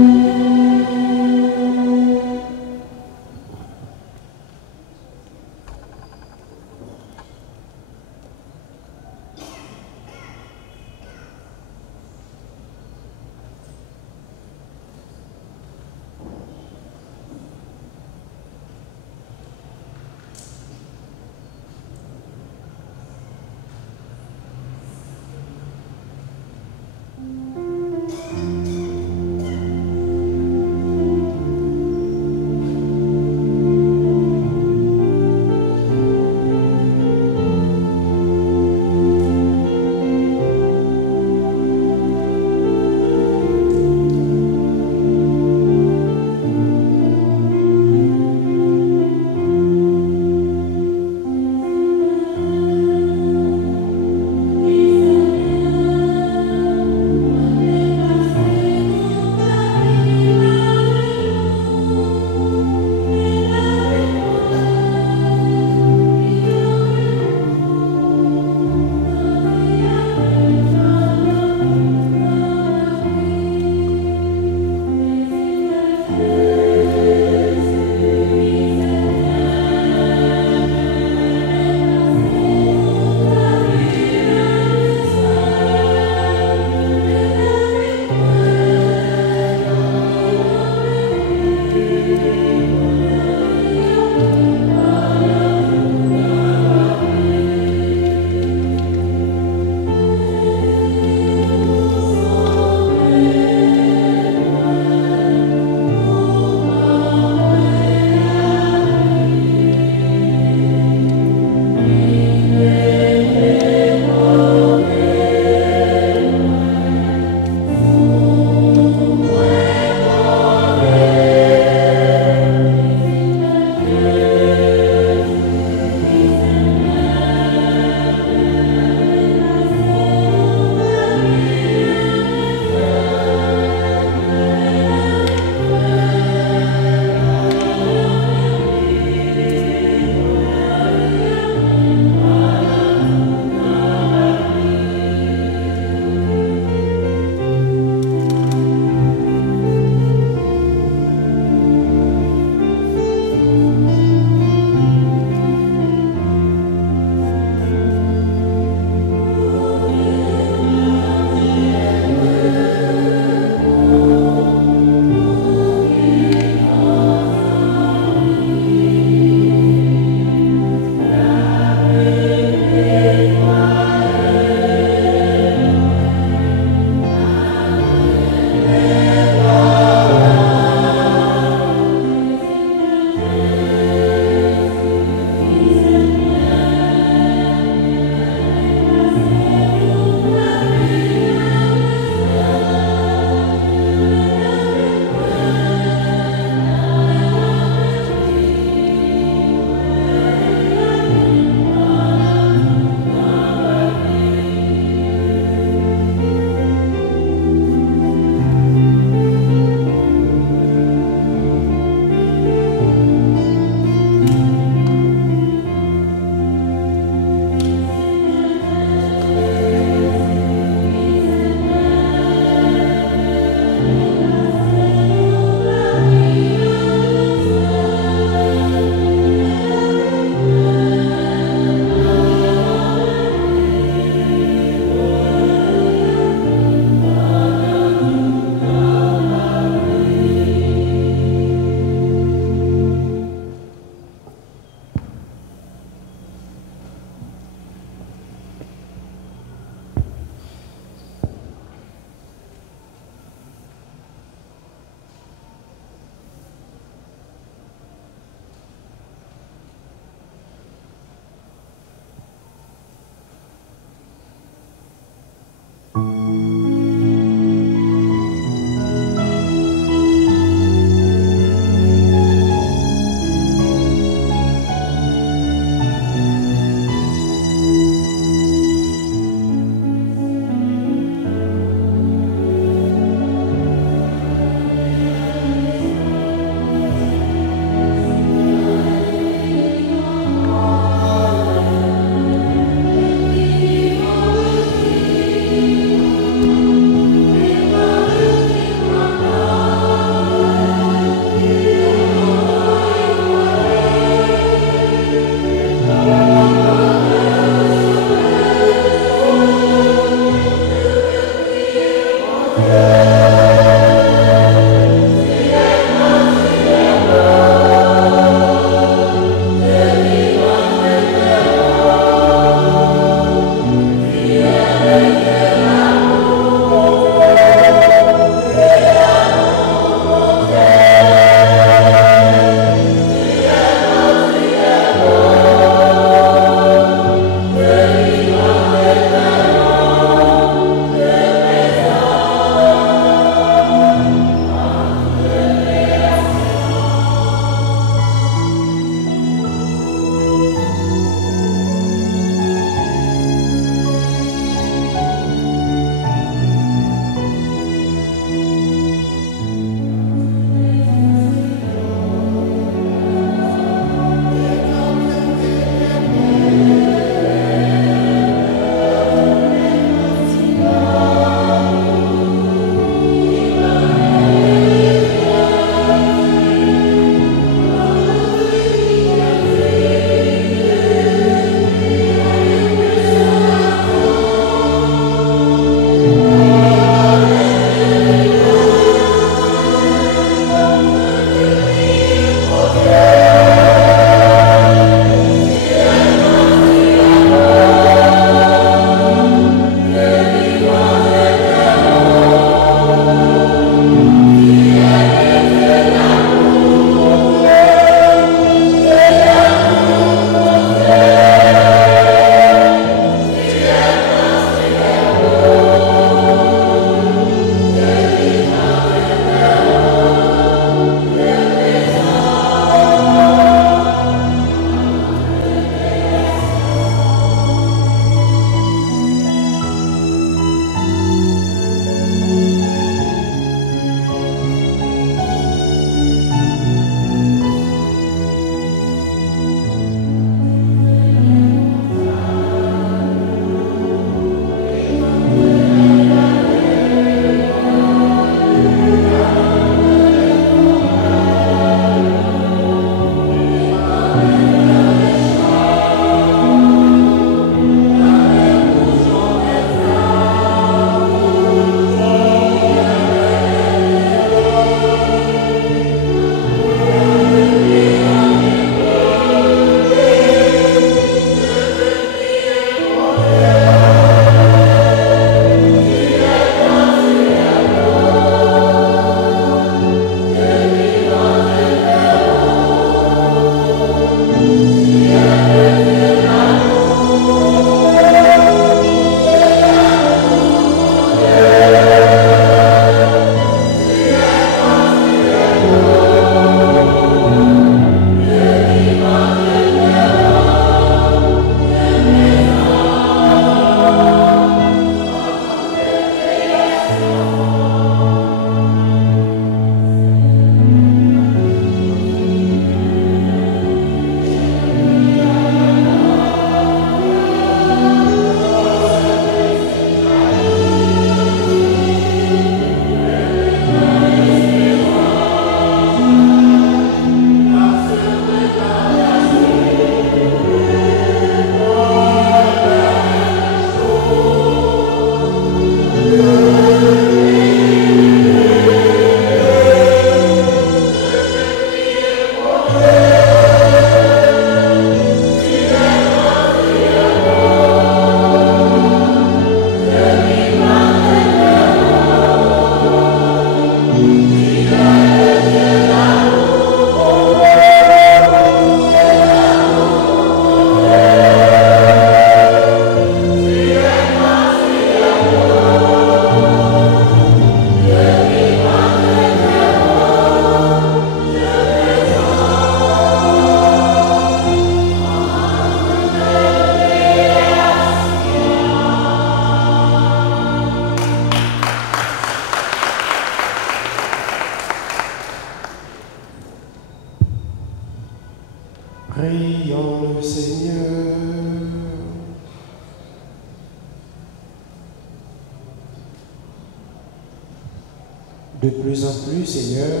De plus en plus, Seigneur,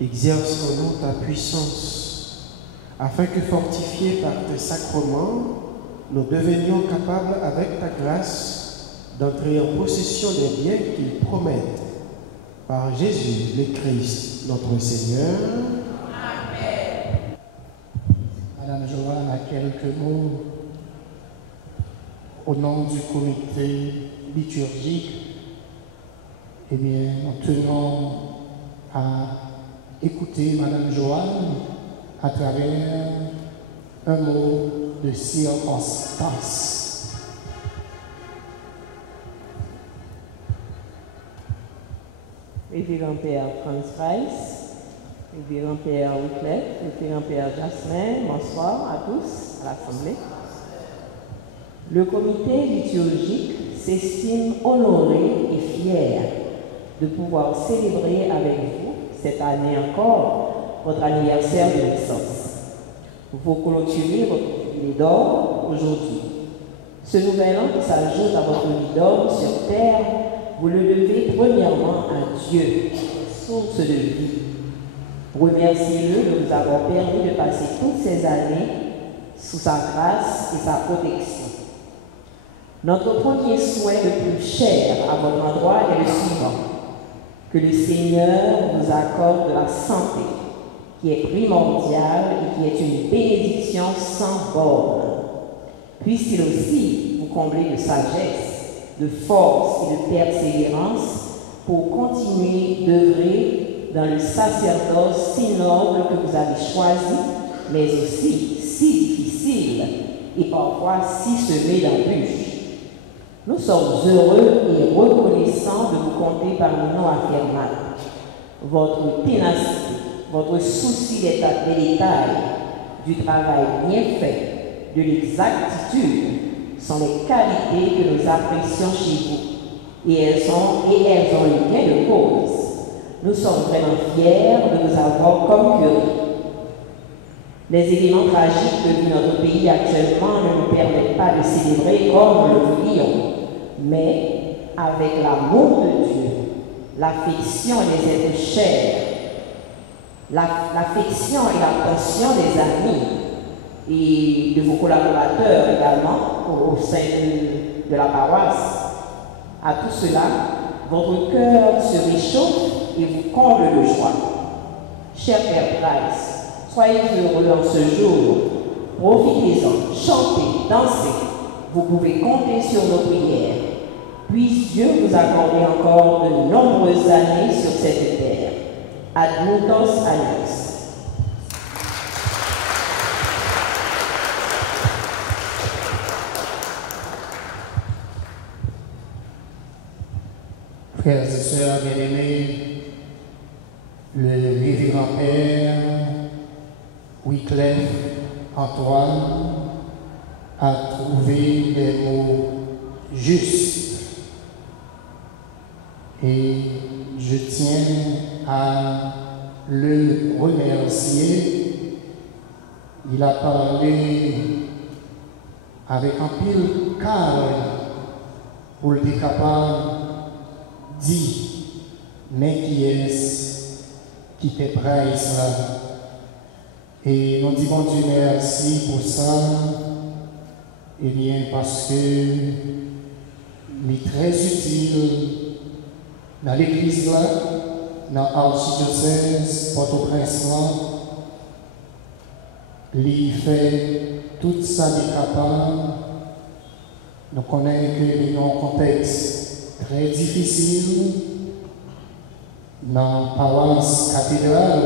exerce en nous ta puissance, afin que, fortifiés par tes sacrements, nous devenions capables, avec ta grâce, d'entrer en possession des biens qu'ils promettent. Par Jésus le Christ, notre Seigneur. Amen. Madame Joanne a quelques mots au nom du comité liturgique. Eh bien, nous tenons à écouter Madame Joanne à travers un mot de circonstance. Révérend Père Franz Price, Révérend Père Wyclef, Révérend Père Jasmin, bonsoir à tous, à l'Assemblée. Le comité liturgique s'estime honoré et fier de pouvoir célébrer avec vous, cette année encore, votre anniversaire de naissance. Vous clôturez votre jubilé d'or aujourd'hui. Ce nouvel an qui s'ajoute à votre vie d'or sur terre, vous le levez premièrement à Dieu, source de vie. Remerciez-le de vous avoir permis de passer toutes ces années sous sa grâce et sa protection. Notre premier souhait le plus cher à votre endroit est le suivant: que le Seigneur vous accorde la santé, qui est primordiale et qui est une bénédiction sans borne. Puisse-t-il aussi vous combler de sagesse, de force et de persévérance pour continuer d'œuvrer dans le sacerdoce si noble que vous avez choisi, mais aussi si difficile et parfois si semé d'embûches. Nous sommes heureux et reconnaissants de vous compter parmi nous à Fermat. Votre ténacité, votre souci des détails, du travail bien fait, de l'exactitude sont les qualités que nous apprécions chez vous. Et elles ont le gain de cause. Nous sommes vraiment fiers de vous avoir comme curé. Les événements tragiques que vit notre pays actuellement ne nous permettent pas de célébrer comme nous le voulions, mais avec l'amour de Dieu, l'affection des êtres chers, l'affection et l'attention des amis et de vos collaborateurs également au sein de la paroisse. À tout cela, votre cœur se réchauffe et vous comble de joie. Cher Père Price, soyez heureux en ce jour. Profitez-en, chantez, dansez. Vous pouvez compter sur nos prières. Puisse Dieu vous accorder encore de nombreuses années sur cette terre. Ad multos annos. Frères et sœurs bien-aimés, le révérend Père Wyclef Antoine a trouvé des mots justes. Et je tiens à le remercier. Il a parlé avec un pile calme pour être capable de dire, mais qui est-ce qui te presse là? Et nous disons Dieu merci pour ça. Eh bien, parce que il est très utile dans l'église là, dans l'archidiocèse Port-au-Prince là, il fait tout ça de capable. Nous connaissons que dans un contexte très difficile, dans la paroisse cathédrale,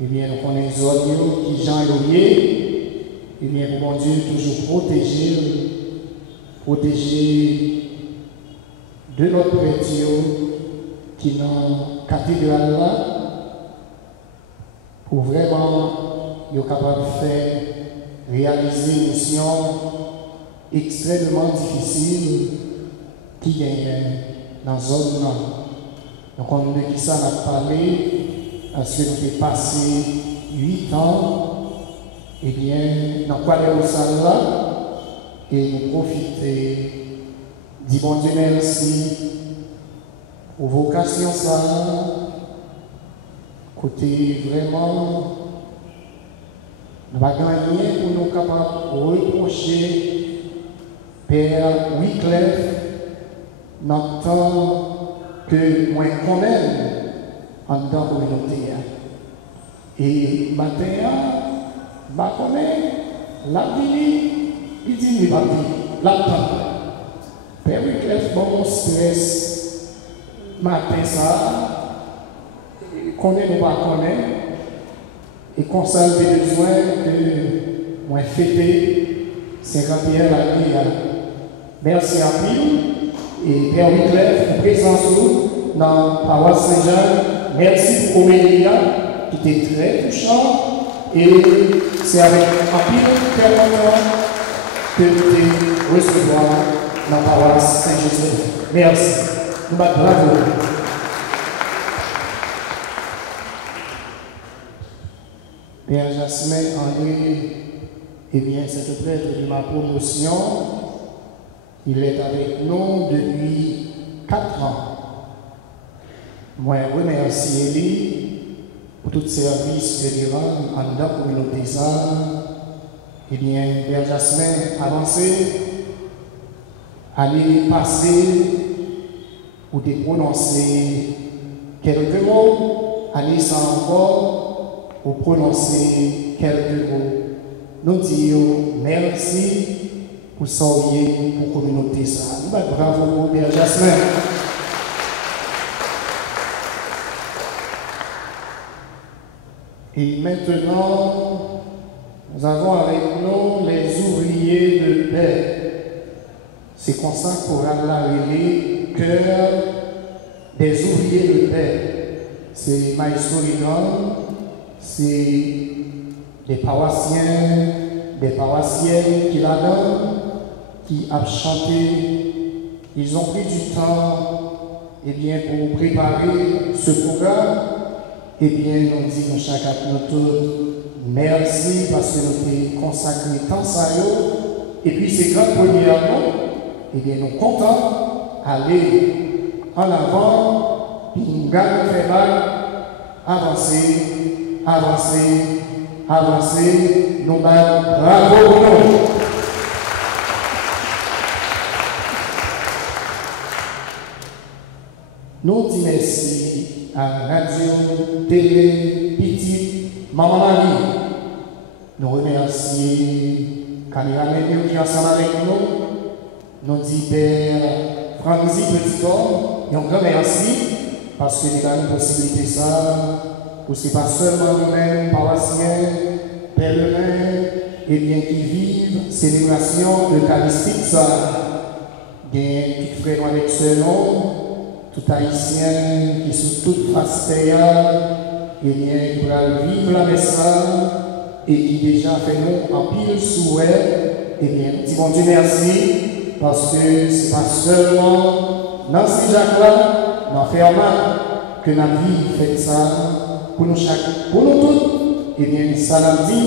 eh bien, nous connaissons Zolio qui Jean Eloyer, eh bien, mon Dieu, toujours protéger de notre prêtre qui dans la cathédrale là, pour vraiment être capable de faire réaliser une mission extrêmement difficile qui gagne dans la zone là. Donc on de qui ça a parlé, parce que nous avons passé 8 ans, et bien, dans quoi les salles là, et nous profiter, dis bon Dieu merci pour vocation ça, côté vraiment, nous va gagner pour nous capables de reprocher Père Wycliffe dans le temps que moi quand même en dans la communauté. Et maintenant, je connais la vie, il dit il va dire, l'attendre. Père Wycliffe, bon stress, matin ça, connaît ou pas connaît, et qu'on s'en a besoin de moi fêter 51 la vie. Merci à vous et Père Wycliffe pour présence dans la paroisse Saint-Jean. Merci pour Omélia qui était très touchant et c'est avec un pile très content que vous recevoir dans la paroisse Saint-Joseph. Merci. Nous battons bravo. Père Jasmin André, eh bien, c'est prêtre de ma promotion. Il est avec nous depuis 4 ans. Moi, je remercie lui pour tout service que il rend en la communauté. Eh bien, Père Jasmin, avancez, allez passer ou de prononcer quelques mots, allez sans encore ou prononcer quelques mots. Nous disons merci pour soyez pour la communauté. Bravo pour Père Jasmin. Et maintenant, nous avons avec nous les ouvriers de paix. C'est comme ça qu'on va l'arrêter, cœur des ouvriers de paix. C'est Maïs Morigan, c'est des paroissiens, des paroissiennes qui là-dedans, qui ont chanté. Ils ont pris du temps eh bien, pour préparer ce programme. Eh bien, nous disons chacun de nous tous merci parce que nous avons consacré tant ça. Et puis, c'est grand premièrement, eh bien, nous sommes contents d'aller en avant, puis nous gagnons fait mal, avancer, avancer, avancer, nous battons bravo pour nous. Nous disons merci à Radio, Télé, Petite, Maman Marie. Nous remercions Caméramen qui est ensemble avec nous. Nous disons Père Franzi Petit Homme, et un grand merci parce qu'il nous a une possibilité ça, pour ce n'est pas seulement nous-mêmes, paroissiens, pèlerins, et bien qui vivent célébration eucharistique ça. Bien, tout frère avec ce nom. Tout haïtien qui sont toutes faces et bien qui va vivre la message et qui déjà fait nous en pile souhait, et bien, petit bon Dieu merci, parce que ce n'est pas seulement dans ces Jacques-là, dans Fermat, que la vie fait ça pour nous chaque, pour nous tous, et bien, ça nous dit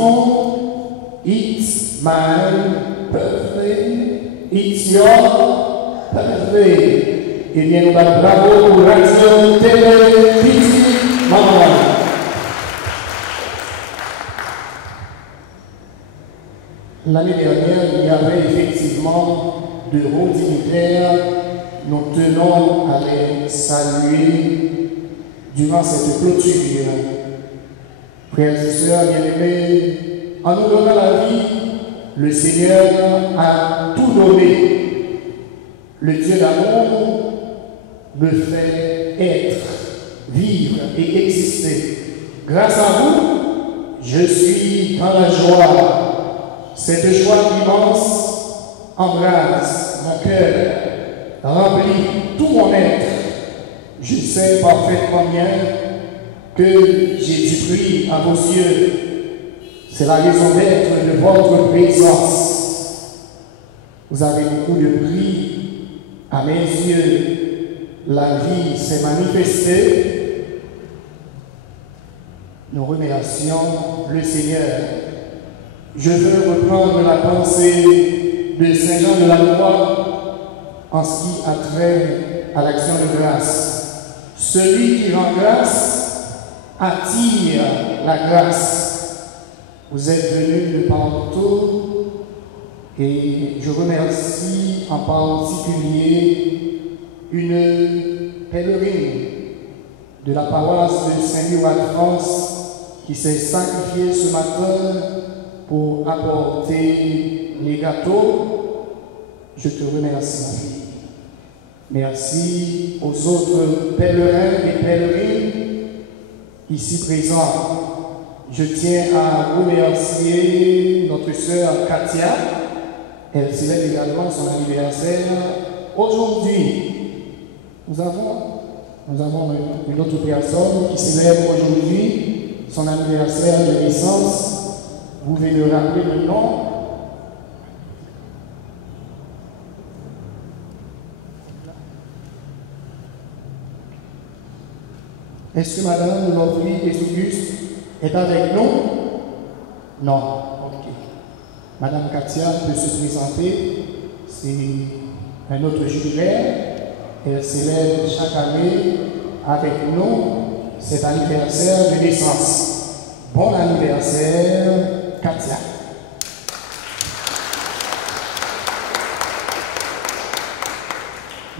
it's my birthday, it's your birthday. Eh bien, nous allons bravo pour Radio, Télé, Petite, Maman. L'année dernière, il y avait effectivement de hauts dignitaires. Nous tenons à les saluer durant cette clôture. Frères et sœurs bien-aimés, en nous donnant la vie, le Seigneur a tout donné. Le Dieu d'amour me fait être, vivre et exister. Grâce à vous, je suis dans la joie. Cette joie immense embrase mon cœur, remplit tout mon être. Je sais parfaitement bien que j'ai du prix à vos yeux. C'est la raison d'être de votre présence. Vous avez beaucoup de prix à mes yeux. La vie s'est manifestée. Nous remercions le Seigneur. Je veux reprendre la pensée de Saint Jean de la Croix en ce qui a trait à l'action de grâce. Celui qui rend grâce attire la grâce. Vous êtes venus de partout et je remercie en particulier une pèlerine de la paroisse de Saint-Louis de France qui s'est sacrifiée ce matin pour apporter les gâteaux. Je te remercie, ma fille. Merci aux autres pèlerins et pèlerines ici présents. Je tiens à remercier notre sœur Katia. Elle célèbre également son anniversaire aujourd'hui. Nous avons une autre personne qui célèbre aujourd'hui son anniversaire de naissance. Vous pouvez le rappeler le nom? Est-ce que Madame Lovely et Auguste est avec nous? Non. Ok. Madame Katia peut se présenter. C'est un autre jubilaire. Elle célèbre chaque année avec nous cet anniversaire de naissance. Bon anniversaire, Katia.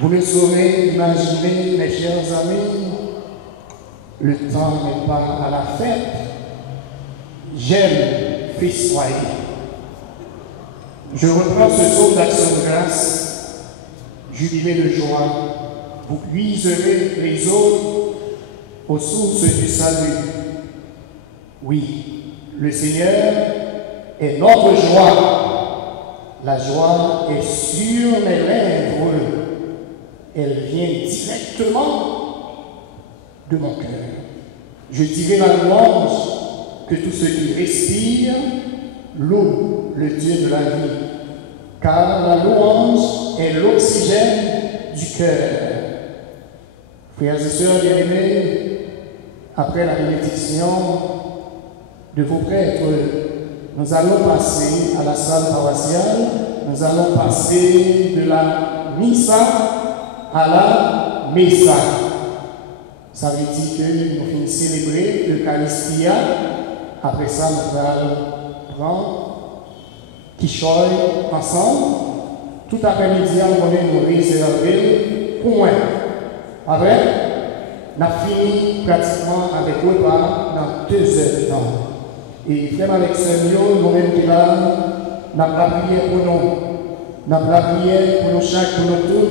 Vous ne saurez imaginer, mes chers amis, le temps n'est pas à la fête. J'aime festoyer. Je reprends ce saut d'action de grâce, jubilé de joie. Vous puiserez les eaux aux sources du salut. Oui, le Seigneur est notre joie. La joie est sur mes lèvres. Elle vient directement de mon cœur. Je dirai la louange que tous ceux qui respirent louent le Dieu de la vie, car la louange est l'oxygène du cœur. Frères et sœurs bien-aimés, après la bénédiction de vos prêtres, nous allons passer à la salle paroissiale, nous allons passer de la missa à la messa. Ça veut dire que nous finissons célébrer l'Eucharistie. Après ça, nous allons prendre Kishoy ensemble. Tout après-midi, on va nous réserver point. Après, on a fini pratiquement avec le repas dans 2 heures de temps. Et frère Alexandre, nous-mêmes qui là, nous avons la prière pour nous. Nous avons la prière pour nous chaque, pour nous tous,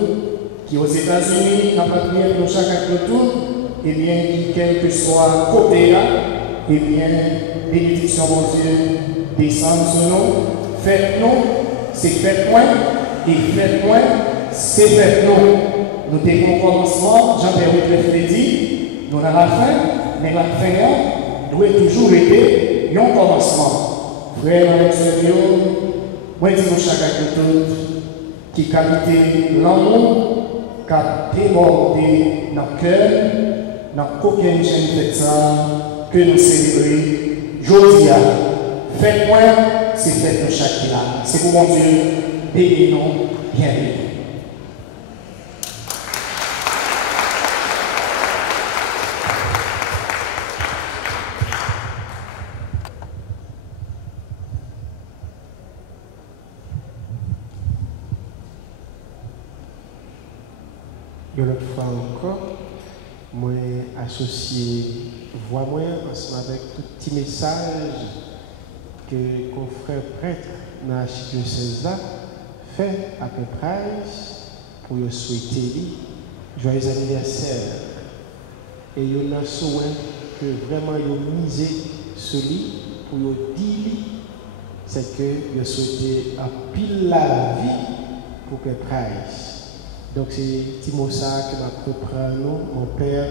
qui aux États-Unis, nous avons la prière pour nous chaque, pour nous tous. Eh bien, quel que soit côté là, eh bien, bénédiction, mon Dieu, descend sur nous. Faites-nous, c'est faites-moi, et faites-moi, c'est faites-nous. Nous avons un commencement, Jean-Pierre l'a dit, nous avons la fin, mais la fin doit toujours être un commencement. Frère Alexandre, moi, je dis chaque acte qui qualité l'amour, qui a débordé dans le cœur. Dans aucune chaîne de ça que nous célébrons. Aujourd'hui, faites-moi, c'est fait de chaque là. C'est pour mon Dieu, bénis-nous, bienvenue. Une autre fois encore, moi associé voix moi ensemble avec tout petit message que confrère prêtre dans l'archidiocèse fait à peu près pour lui souhaiter joyeux anniversaire. Et il y a un souhait que vraiment il misé sur lui pour lui dire c'est que il souhaité un pile la vie pour que price. Donc c'est Timosa qui va reprendre nous, mon père,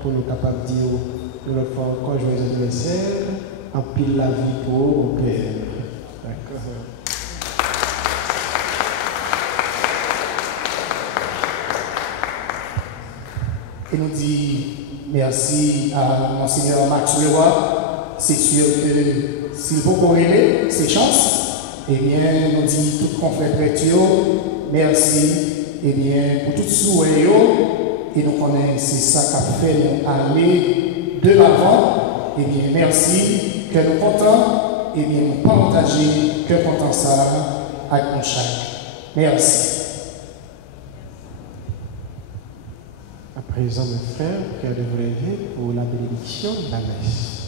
pour nous capables de dire de notre fois encore joyeux anniversaire, en pile la vie pour mon père. D'accord. Et nous dit merci à Monseigneur Max Leroy. C'est sûr que s'il faut corréler ses chances, eh bien, nous dit tout confrère prêtre, merci. Eh bien, pour tout souhait, et nous connaissons c'est ça qui a fait nous aller de l'avant. Eh bien, merci que nous comptons, eh bien, nous partager que content ça avec nous chaque. Merci. À présent, mes frères, cœur de vous lever pour la bénédiction de la messe.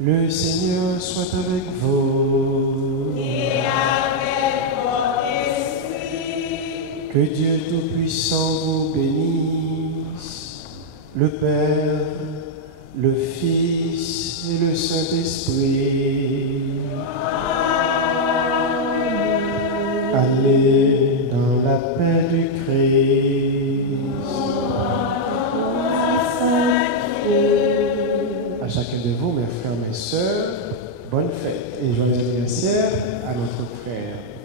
Le Seigneur soit avec vous. Et avec votre esprit. Que Dieu Tout-Puissant vous bénisse, le Père, le Fils et le Saint-Esprit. Allez dans la paix du Christ. À chacun de vous, mes frères, mes sœurs, bonne fête et joyeux anniversaire à notre frère